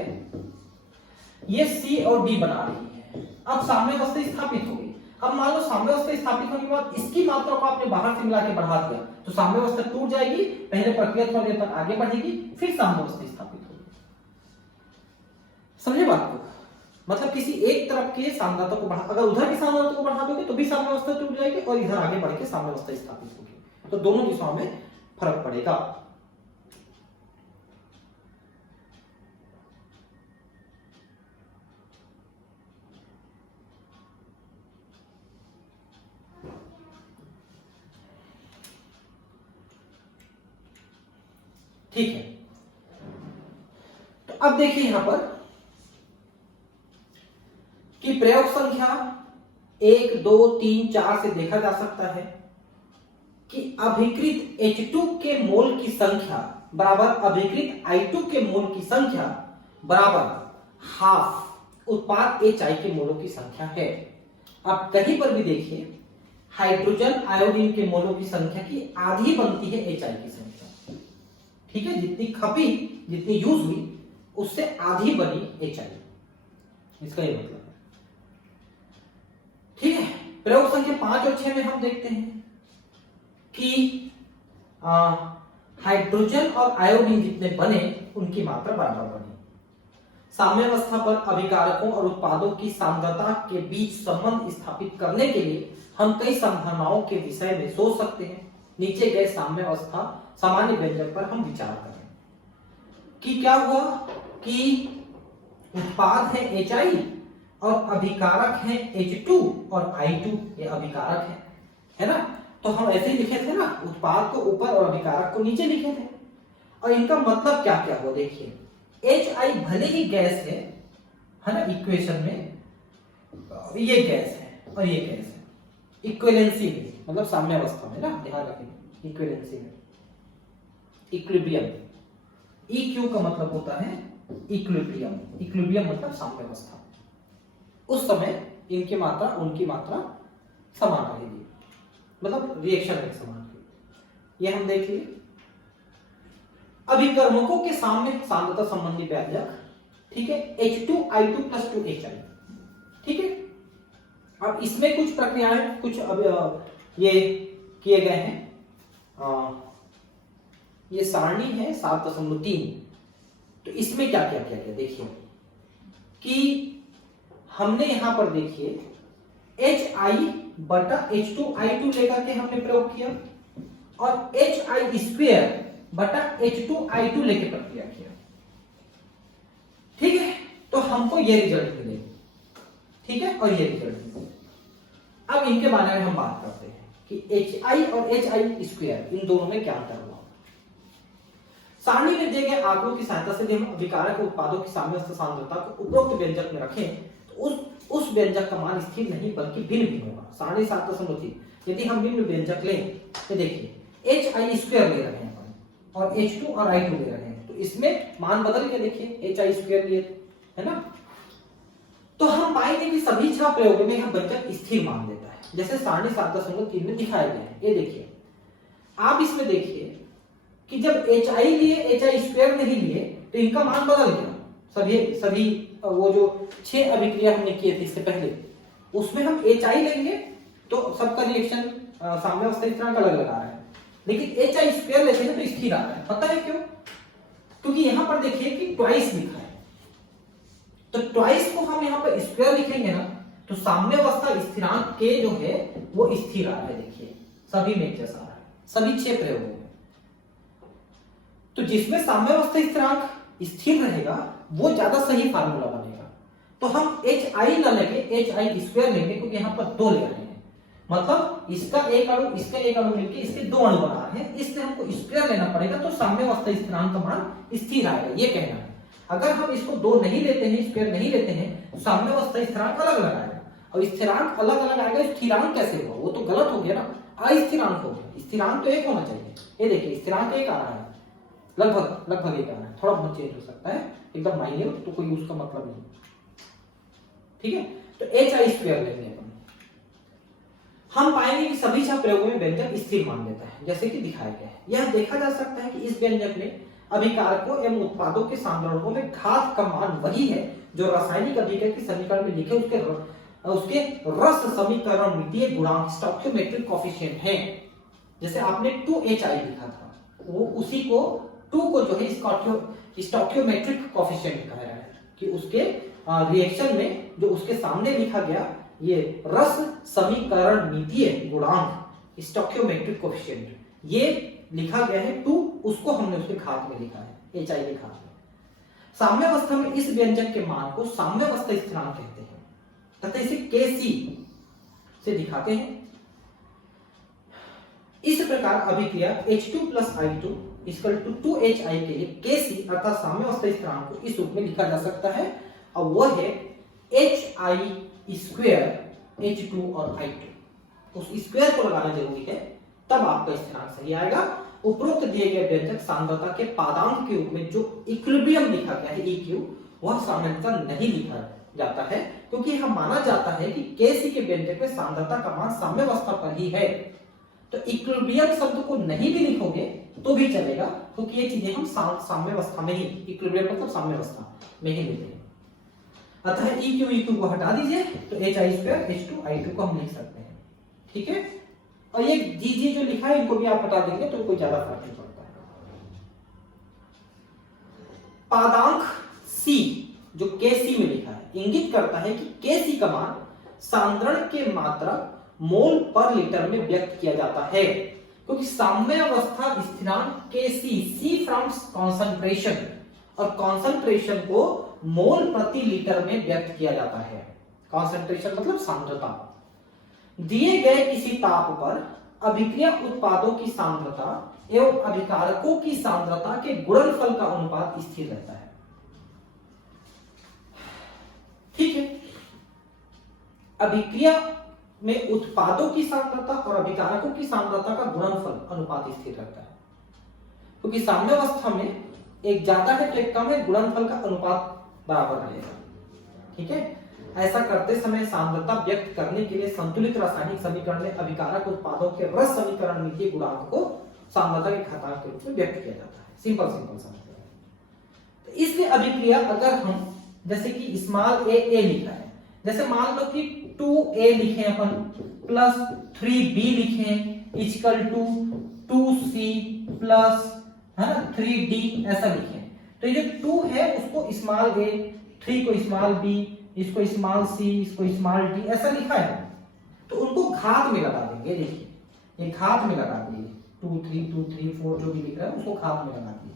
ये सी और डी बना रही है, अब साम्यावस्था स्थापित हो गई। अब मान लो साम्यावस्था स्थापित होने के बाद इसकी मात्रा को आपने बाहर से मिला के बढ़ा दिया तो साम्यावस्था टूट जाएगी, पहले प्रक्रिया थोड़ी देर तक आगे बढ़ेगी, फिर साम्यावस्था स्थापित होगी। समझे बात को? मतलब किसी एक तरफ के सांद्रता को बढ़ा, अगर उधर की सांद्रता को बढ़ा दोगे तो भी साम्यावस्था टूट जाएगी और इधर आगे बढ़ के साम्यावस्था स्थापित होगी। तो दोनों दिशाओं में फर्क पड़ेगा। ठीक है, तो अब देखिए यहां पर कि प्रयोग संख्या 1, 2, 3, 4 से देखा जा सकता है कि अभिकृत H2 के मोल की संख्या बराबर अभिकृत I2 के मोल की संख्या बराबर हाफ उत्पाद HI के मोलों की संख्या है। अब कहीं पर भी देखिए हाइड्रोजन आयोडीन के मोलों की संख्या की आधी बनती है HI की संख्या। ठीक है, जितनी खपी, जितनी यूज हुई उससे आधी बनी HI, इसका ये मतलब है। ठीक है, प्रयोग संख्या 5 और 6 में हम देखते हैं कि हाइड्रोजन और आयोडीन जितने बने उनकी मात्रा बराबर बनी। साम्यावस्था पर अभिकारकों और उत्पादों की सांद्रता के बीच संबंध स्थापित करने के लिए हम कई संभावनाओं के विषय में सोच सकते हैं। नीचे गए साम्यावस्था सामान्य व्यंजक पर हम विचार करें कि क्या हुआ कि उत्पाद है HI और अभिकारक है H2 और I2, ये अभिकारक है ना। तो हम ऐसे ही लिखे थे ना, उत्पाद को ऊपर और अभिकारक को नीचे लिखे थे। और इनका मतलब क्या क्या हुआ देखिए, HI भले ही गैस है ना, इक्वेशन में ये गैस है और ये गैस है, इक्विवेलेंसी में मतलब साम्यावस्था में ना, ध्यान रखें इक्विवेलेंसी में, इक्विलिब्रियम, EQ का मतलब होता है इक्विलिब्रियम, इक्विलिब्रियम मतलब साम्यावस्था। उस समय इनकी मात्रा उनकी मात्रा समान रहेगी, मतलब रिएक्शन रेट समान रहेगी। ये हम देख लिए। अभिकर्मकों के सामने सांद्रता संबंधी व्यंजक, ठीक है, H2I2 + 2HI, ठीक है। अब इसमें कुछ प्रक्रियाएं, कुछ अब ये किए गए हैं। ये सारणी है 7.3, तो इसमें क्या क्या किया गया देखिए कि हमने यहां पर देखिए HI बटा H2I2 लेकर के हमने प्रयोग किया और HI² बटा H2I2 लेके प्रक्रिया किया। ठीक है, तो हमको ये रिजल्ट मिले, ठीक है, और ये रिजल्ट मिले। अब इनके बारे में हम बात करते हैं कि HI और HI² इन दोनों में क्या अंतर हुआ। सारणी में दिए गए आंकड़ों की सहायता से हम अभिकारक उत्पादों की साम्यावस्था सांद्रता को उपरोक्त व्यंजक में रखें तो उस व्यंजक का मान स्थिर नहीं बल्कि भिन्न भिन्न होगा। सारणी 7.3, यदि हम निम्न व्यंजक लें तो देखिए HI² ले रहे हैं अपन और H2 और I2 ले रहे हैं, तो इसमें मान बदल के देखिए HI² लिए है ना, तो हम पाएंगे कि सभी 6 प्रयोगों में यह व्यंजक स्थिर मान देता है, जैसे सारणी 7.3 में दिखाया गया है। ये देखिए, आप इसमें देखिए कि जब HI लिए HI² नहीं लिए तो इनका मान बदल गया। सभी वो जो 6 अभिक्रिया हमने किए थे इससे पहले, उसमें हम HI लेंगे तो सबका रिएक्शन साम्यावस्था स्थिरांक अलग लगा रहा है, लेकिन HI² लेते हैं तो स्थिर आ रहा है। पता है क्यों? क्योंकि यहां पर देखिए कि ट्वाइस लिखा है, तो ट्वाइस को हम यहां पर स्क्वायर लिखेंगे ना तो साम्यावस्था स्थिरांक के जो है वो स्थिर आ रहा है। देखिए सभी में एक जैसा आ रहा है, सभी 6 प्रयोगों में। तो जिसमें साम्यावस्था स्थिरांक स्थिर रहेगा वो ज्यादा सही फार्मूला बनेगा। तो हम HI न लेके HI² लेंगे, क्योंकि यहां पर 2 ले रहे हैं, मतलब इसका एक अणु इसका एक अणु मिलके इसके 2 अणु बना रहे हैं, इसलिए हमको स्क्वायर लेना पड़ेगा, तो साम्यावस्था स्थिरांक का मान स्थिर आएगा, ये कहना है। अगर हम इसको 2 नहीं लेते हैं, स्क्वायर नहीं लेते हैं, तो साम्यावस्था स्थिरांक अलग अलग आएगा, और स्थिरांक अलग अलग आएगा, स्थिरांक कैसे होगा? वो तो गलत हो गया ना, अस्थिरांक हो गया। स्थिरांक तो एक होना चाहिए। ये देखिए स्थिरांक एक आ रहा है लगभग लगभग एक आना है, थोड़ा बहुत चेंज हो सकता है, एकदम माइन्यूट तो कोई उसका मतलब नहीं। ठीक है, तो HI² लेंगे अपन। हम पाएंगे कि सभी छह प्रयोगों में व्यंजक स्थिर मान लेता है, जैसे कि दिखाया गया है। यह देखा जा सकता है कि इस व्यंजक में अभिकारकों एवं उत्पादों के सांद्रणकों में घात का मान वही है जो रासायनिक अभिक्रिया के समीकरण में लिखे उसके रस समीकरण मितीय गुणांक स्टोइकियोमेट्रिक कोएफिशिएंट है। जैसे आपने 2HI लिखा था, वो उसी को 2 को जो है स्टोइकियोमेट्रिक कोएफिशिएंट कहा है कि उसके रिएक्शन में जो उसके सामने लिखा गया ये रस समीकरण मितीय गुणांक स्टोइकियोमेट्रिक कोएफिशिएंट ये लिखा गया है 2, उसको हमने उसके घात में लिखा है, HI के घात में। साम्यावस्था में इस व्यंजक के मान को साम्यावस्था स्थिरांक कहते हैं तथा इसे Kc से दिखाते हैं। इस प्रकार अभिक्रिया H2+I2 = 2HI के लिए Kc अर्थात साम्यावस्था स्थिरांक को इस रूप में लिखा जा सकता है, और वह है HI² H2 और I2। उस स्क्वायर को लगाना जरूरी है, तब आपका स्थिरांक सही आएगा। उपरोक्त दिए गए व्यंजक सांद्रता के पादांक के रूप में जो इक्विलिब्रियम लिखा गया है EQ, वह सामान्यतः नहीं लिखा जाता है, क्योंकि यह माना जाता है कि Kc के व्यंजक में सांद्रता का मान साम्यावस्था पर ही है। तो इक्विलिब्रियम शब्द को नहीं भी लिखोगे तो भी चलेगा, क्योंकि ये चीजें हम साम्यावस्था में ही, इक्विलिब्रियम मतलब साम्यावस्था में ही लेते हैं। अतः EQ को हटा दीजिए तो HI² H2 I2 को हम लिख सकते हैं। ठीक है, और ये GG जो लिखा है इनको भी आप हटा देंगे तो कोई ज्यादा फर्क नहीं पड़ता है। पादांक C जो Kc में लिखा है इंगित करता है कि Kc का मान सांद्रण के मात्रा मोल पर लीटर में व्यक्त किया जाता है, क्योंकि साम्यावस्था स्थिरांक Kc C फ्रॉम कॉन्सेंट्रेशन, और कॉन्सेंट्रेशन को मोल प्रति लीटर में व्यक्त किया जाता है। कॉन्सेंट्रेशन मतलब सांद्रता। दिए गए किसी ताप पर अभिक्रिया उत्पादों की सांद्रता एवं अभिकारकों की सांद्रता के गुणनफल का अनुपात स्थिर रहता है। ठीक है, अभिक्रिया में उत्पादों की सांद्रता और अभिकारकों की सांद्रता का गुणनफल अनुपात स्थिर रहता है, क्योंकि साम्यावस्था में एक ज्यादा है तो एक कम है, गुणनफल का अनुपात बराबर रहेगा। ठीक है, ऐसा करते समय सांद्रता व्यक्त करने के लिए संतुलित रासायनिक समीकरण में अभिकारक उत्पादों के रस समीकरण मितीय गुणांक को सांद्रता के घातांक के रूप में व्यक्त किया जाता है। सिंपल समझते हैं। तो इसलिए अभिक्रिया अगर हम जैसे कि स्मॉल a लिखा है, जैसे मान लो कि 2a लिखे अपन प्लस 3b लिखे इक्वल टू 2c प्लस है ना 3d ऐसा लिखे, तो ये जो 2 है उसको स्मॉल a, 3 को स्मॉल b, इसको स्मॉल c, इसको स्मॉल d ऐसा लिखा है, तो उनको घात में लगा देंगे। देखिए ये घात में लगा दिए 2 3 2 3 4 जो भी लिख रहा है उसको घात में लगा दिए,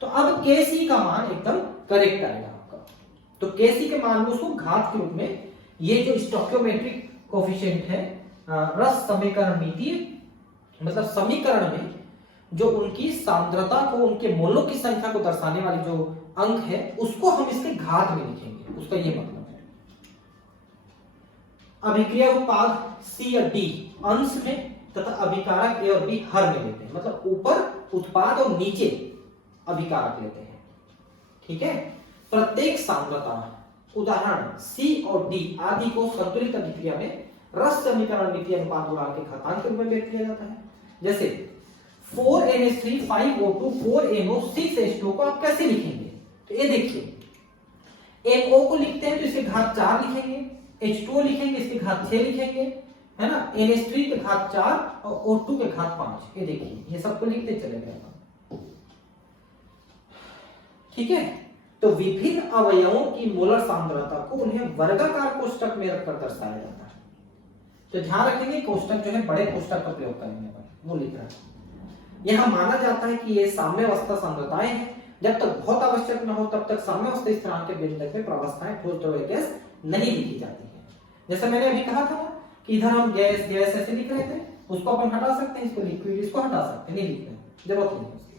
तो अब Kc का मान एकदम करेक्ट आएगा आपका। तो Kc के मान में उसको घात के रूप में, ये जो स्टोइकियोमेट्रिक कोएफिशिएंट है रस समीकरण मितीय मतलब समीकरण में जो उनकी सांद्रता को, उनके मोलों की संख्या को दर्शाने वाली जो अंक है उसको हम इसके घात में लिखेंगे, उसका ये मतलब है। अभिक्रिया उत्पाद C और D अंश में तथा अभिकारक A और B हर में लेते हैं, मतलब ऊपर उत्पाद और नीचे अभिकारक लेते हैं। ठीक है, प्रत्येक सांद्रता उदाहरण C और D आदि को संतुलित अभिक्रिया में रस समीकरण मितीय अनुपात गुणांक के घातांक के रूप में व्यक्त किया जाता है। जैसे 4NH3 5O2 4NO 6H2 को आप कैसे लिखेंगे, तो ये देखिए NO को लिखते हैं तो इसके घात 4 लिखेंगे, H2O लिखेंगे इसके घात 6 लिखेंगे, है ना, NH3 के घात 4 और O2 के घात 5। ये देखिए ये सबको लिखते चले गए। ठीक है, तो विभिन्न अवयवों की मोलर सांद्रता को उन्हें वर्गाकार कोष्ठक में रखकर दर्शाया जाता है। तो ध्यान रखेंगे कोष्ठक जो है बड़े कोष्ठक का प्रयोग करेंगे, वो लिख रहा है। यह माना जाता है कि ये साम्यावस्था सांद्रताएं हैं, जब तक बहुत आवश्यक न हो तब तक साम्यावस्था स्थिरांक के व्यंजक में प्रावस्थाएं ठोस द्रव्य गैस नहीं लिखी जाती है। जैसे मैंने अभी कहा था कि इधर हम गैस गैस ऐसे लिख रहे थे, उसको अपन हटा सकते हैं, इसको लिक्विड इसको हटा सकते हैं, नहीं लिखते जरूरत नहीं है उसकी।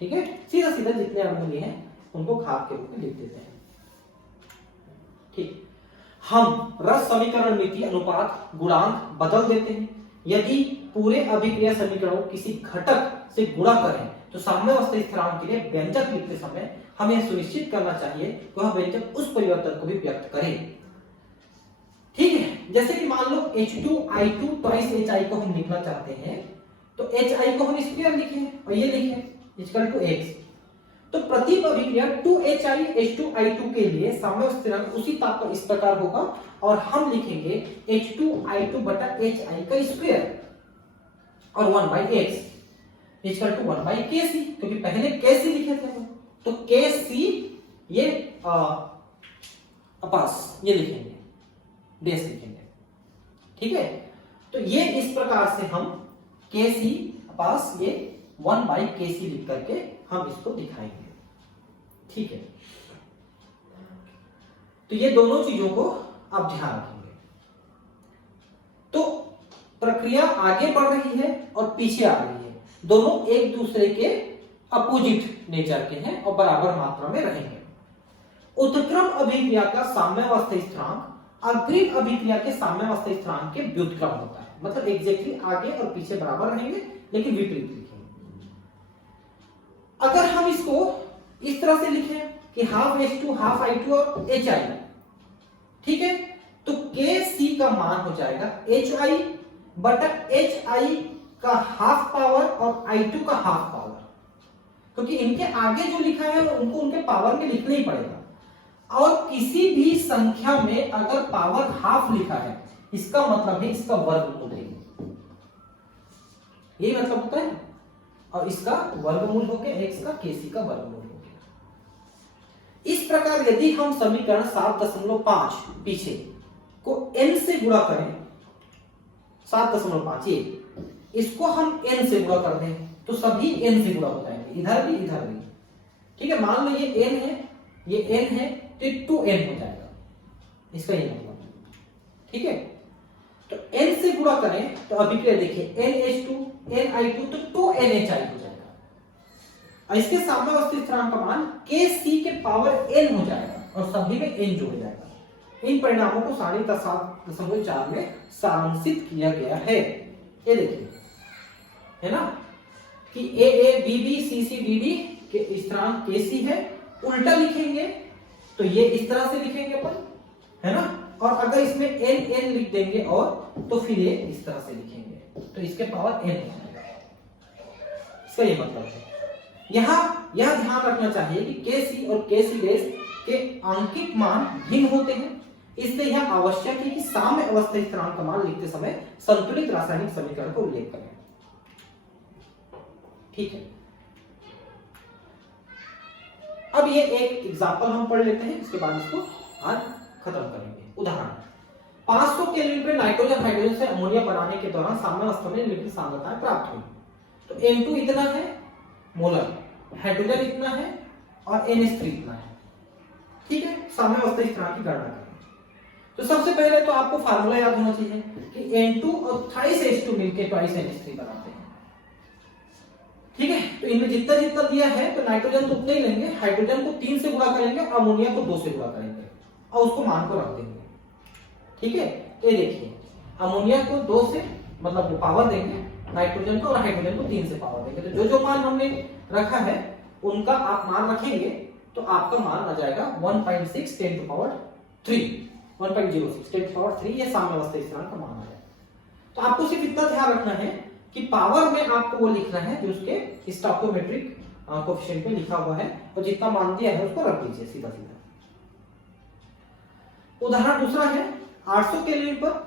ठीक है, सीधा सीधा जितने अणु हैं उनको घात के रूप में लिख देते हैं। ठीक, हम रस समीकरण मितीय अनुपात गुणांक बदल देते हैं। यदि पूरे अभिक्रिया समीकरण को किसी घटक से गुणा करें तो तो साम्यावस्था स्थिरांक के लिए व्यंजक लिखते समय हमें सुनिश्चित करना चाहिए कि वह व्यंजक उस परिवर्तन को भी व्यक्त करे। ठीक है, जैसे कि मान लो H2I2 ट्वाइस HI को हम लिखना चाहते हैं, तो HI को हम स्क्वायर लिखें और ये लिखें इक्वल टू X। तो प्रति अभिक्रिया 2HI H2I2 के लिए साम्यावस्था स्थिरांक उसी ताप पर इस प्रकार होगा और हम लिखेंगे H2I2 बटा HI का स्क्वायर और 1/x इक्वल टू 1/Kc, क्योंकि पहले Kc लिखे थे तो Kc ये अपास ये लिखेंगे, डेस लिखेंगे। ठीक है, तो ये इस प्रकार से हम Kc अपास ये 1/Kc लिख करके हम इसको दिखाएंगे। ठीक है, तो ये दोनों चीजों को आप ध्यान रखेंगे। तो प्रक्रिया आगे बढ़ रही है और पीछे आ रही है, दोनों एक दूसरे के अपोजिट नेचर के हैं और बराबर मात्रा में रहेंगे। उत्क्रम अभिक्रिया का साम्यावस्था स्थिरांक अग्रिम अभिक्रिया के साम्यावस्था स्थिरांक के व्युत्क्रम होता है, मतलब एग्जैक्टली आगे और पीछे बराबर रहेंगे लेकिन विपरीत लिखेंगे। अगर हम इसको इस तरह से लिखें कि हाफ H2 हाफ I2 और HI, ठीक है, तो Kc का मान हो जाएगा HI बटा HI का हाफ पावर और I2 का हाफ पावर, क्योंकि इनके आगे जो लिखा है उनको उनके पावर में लिखना ही पड़ेगा। और किसी भी संख्या में अगर पावर हाफ लिखा है इसका मतलब है इसका वर्गमूल लेंगे, यही मतलब होता है, और इसका वर्गमूल हो गया x का Kc का वर्गमूल हो गया। इस प्रकार यदि हम समीकरण 7.5 पीछे को n से गुणा करें, 7.5 ये इसको हम n से गुणा कर दें तो सभी n से गुणा हो जाएंगे, इधर भी इधर भी। ठीक है, मान लो ये n है ये n है तो 2n हो जाएगा, इसका ये मतलब। ठीक है, तो n से गुणा करें तो अभिक्रिया देखिए NH2 NI2 तो 2NHI हो जाएगा और इसके साम्यावस्था स्थिरांक का मान Kc के पावर n हो जाएगा और सभी में n जोड़ जाएगा। इन परिणामों को 7.4 में सारांशित किया गया है। ये देखिए है ना कि AA BB CC के स्थिरांक Kc है, उल्टा लिखेंगे तो ये इस तरह से लिखेंगे अपन, है ना, और अगर इसमें n लिख देंगे और तो फिर ये इस तरह से लिखेंगे तो इसके पावर n हो जाएगा। इसका ये मतलब है। यह ध्यान रखना चाहिए कि Kc और Kc डैश के आंकिक मान भिन्न होते हैं, इसलिए यह आवश्यक है कि साम्य अवस्था स्थिरांक का मान लिखते समय संतुलित रासायनिक समीकरण का उल्लेख करें। ठीक है, अब ये एक एग्जांपल हम पढ़ लेते हैं, इसके बाद इसको आज खत्म करेंगे। उदाहरण 500 केल्विन पे नाइट्रोजन हाइड्रोजन से अमोनिया बनाने के दौरान साम्यावस्था में निम्नलिखित सांद्रताएं प्राप्त हुई। तो N2 इतना है मोलर, हाइड्रोजन इतना है और NH3 इतना है। ठीक है, साम्यावस्था स्थिरांक की गणना करें। तो सबसे पहले तो आपको फार्मूला याद होना चाहिए कि N2 और थ्राइस H2 मिलकर ट्वाइस NH3 बनाते हैं। ठीक है, तो इनमें जितना जितना दिया है तो नाइट्रोजन तो उतना ही लेंगे, हाइड्रोजन को 3 से गुणा करेंगे और अमोनिया को 2 से गुणा करेंगे और उसको मान को रख देंगे। ठीक है, तो ये देखिए अमोनिया को 2 से मतलब वो पावर देंगे, नाइट्रोजन को और हाइड्रोजन को 3 से पावर देंगे। तो जो मान हमने रखा है उनका आप मान रखेंगे तो आपका मान आ जाएगा 1.6 10 to power 3, 1.06 10 to power 3, ये साम्यावस्था स्थिरांक का मान आ जाएगा। तो आपको सिर्फ इतना ध्यान रखना है कि पावर में आपको वो लिखना है जो उसके स्टोइकोमेट्रिक कोएफिशिएंट में लिखा हुआ है और जितना मान दिया है उसको रख दीजिए सीधा सीधा। उदाहरण दूसरा है 800 केल्विन पर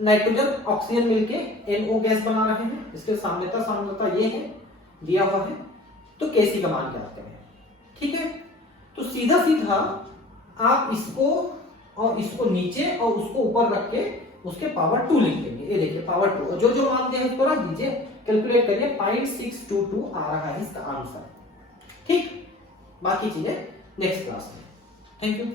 नाइट्रोजन ऑक्सीजन मिलके NO गैस बना रहे हैं, इसके सांद्रता ये है दिया हुआ है, तो Kc का मान क्या करें। ठीक है, तो सीधा सीधा आप इसको और इसको नीचे और उसको ऊपर रख के उसके पावर 2 लिख देंगे। ये देखिए पावर 2 और जो मान दिया है उसको रख दीजिए, कैलकुलेट करिए 0.622 आ रहा है इसका आंसर। ठीक, बाकी चीजें नेक्स्ट क्लास में। Thank you.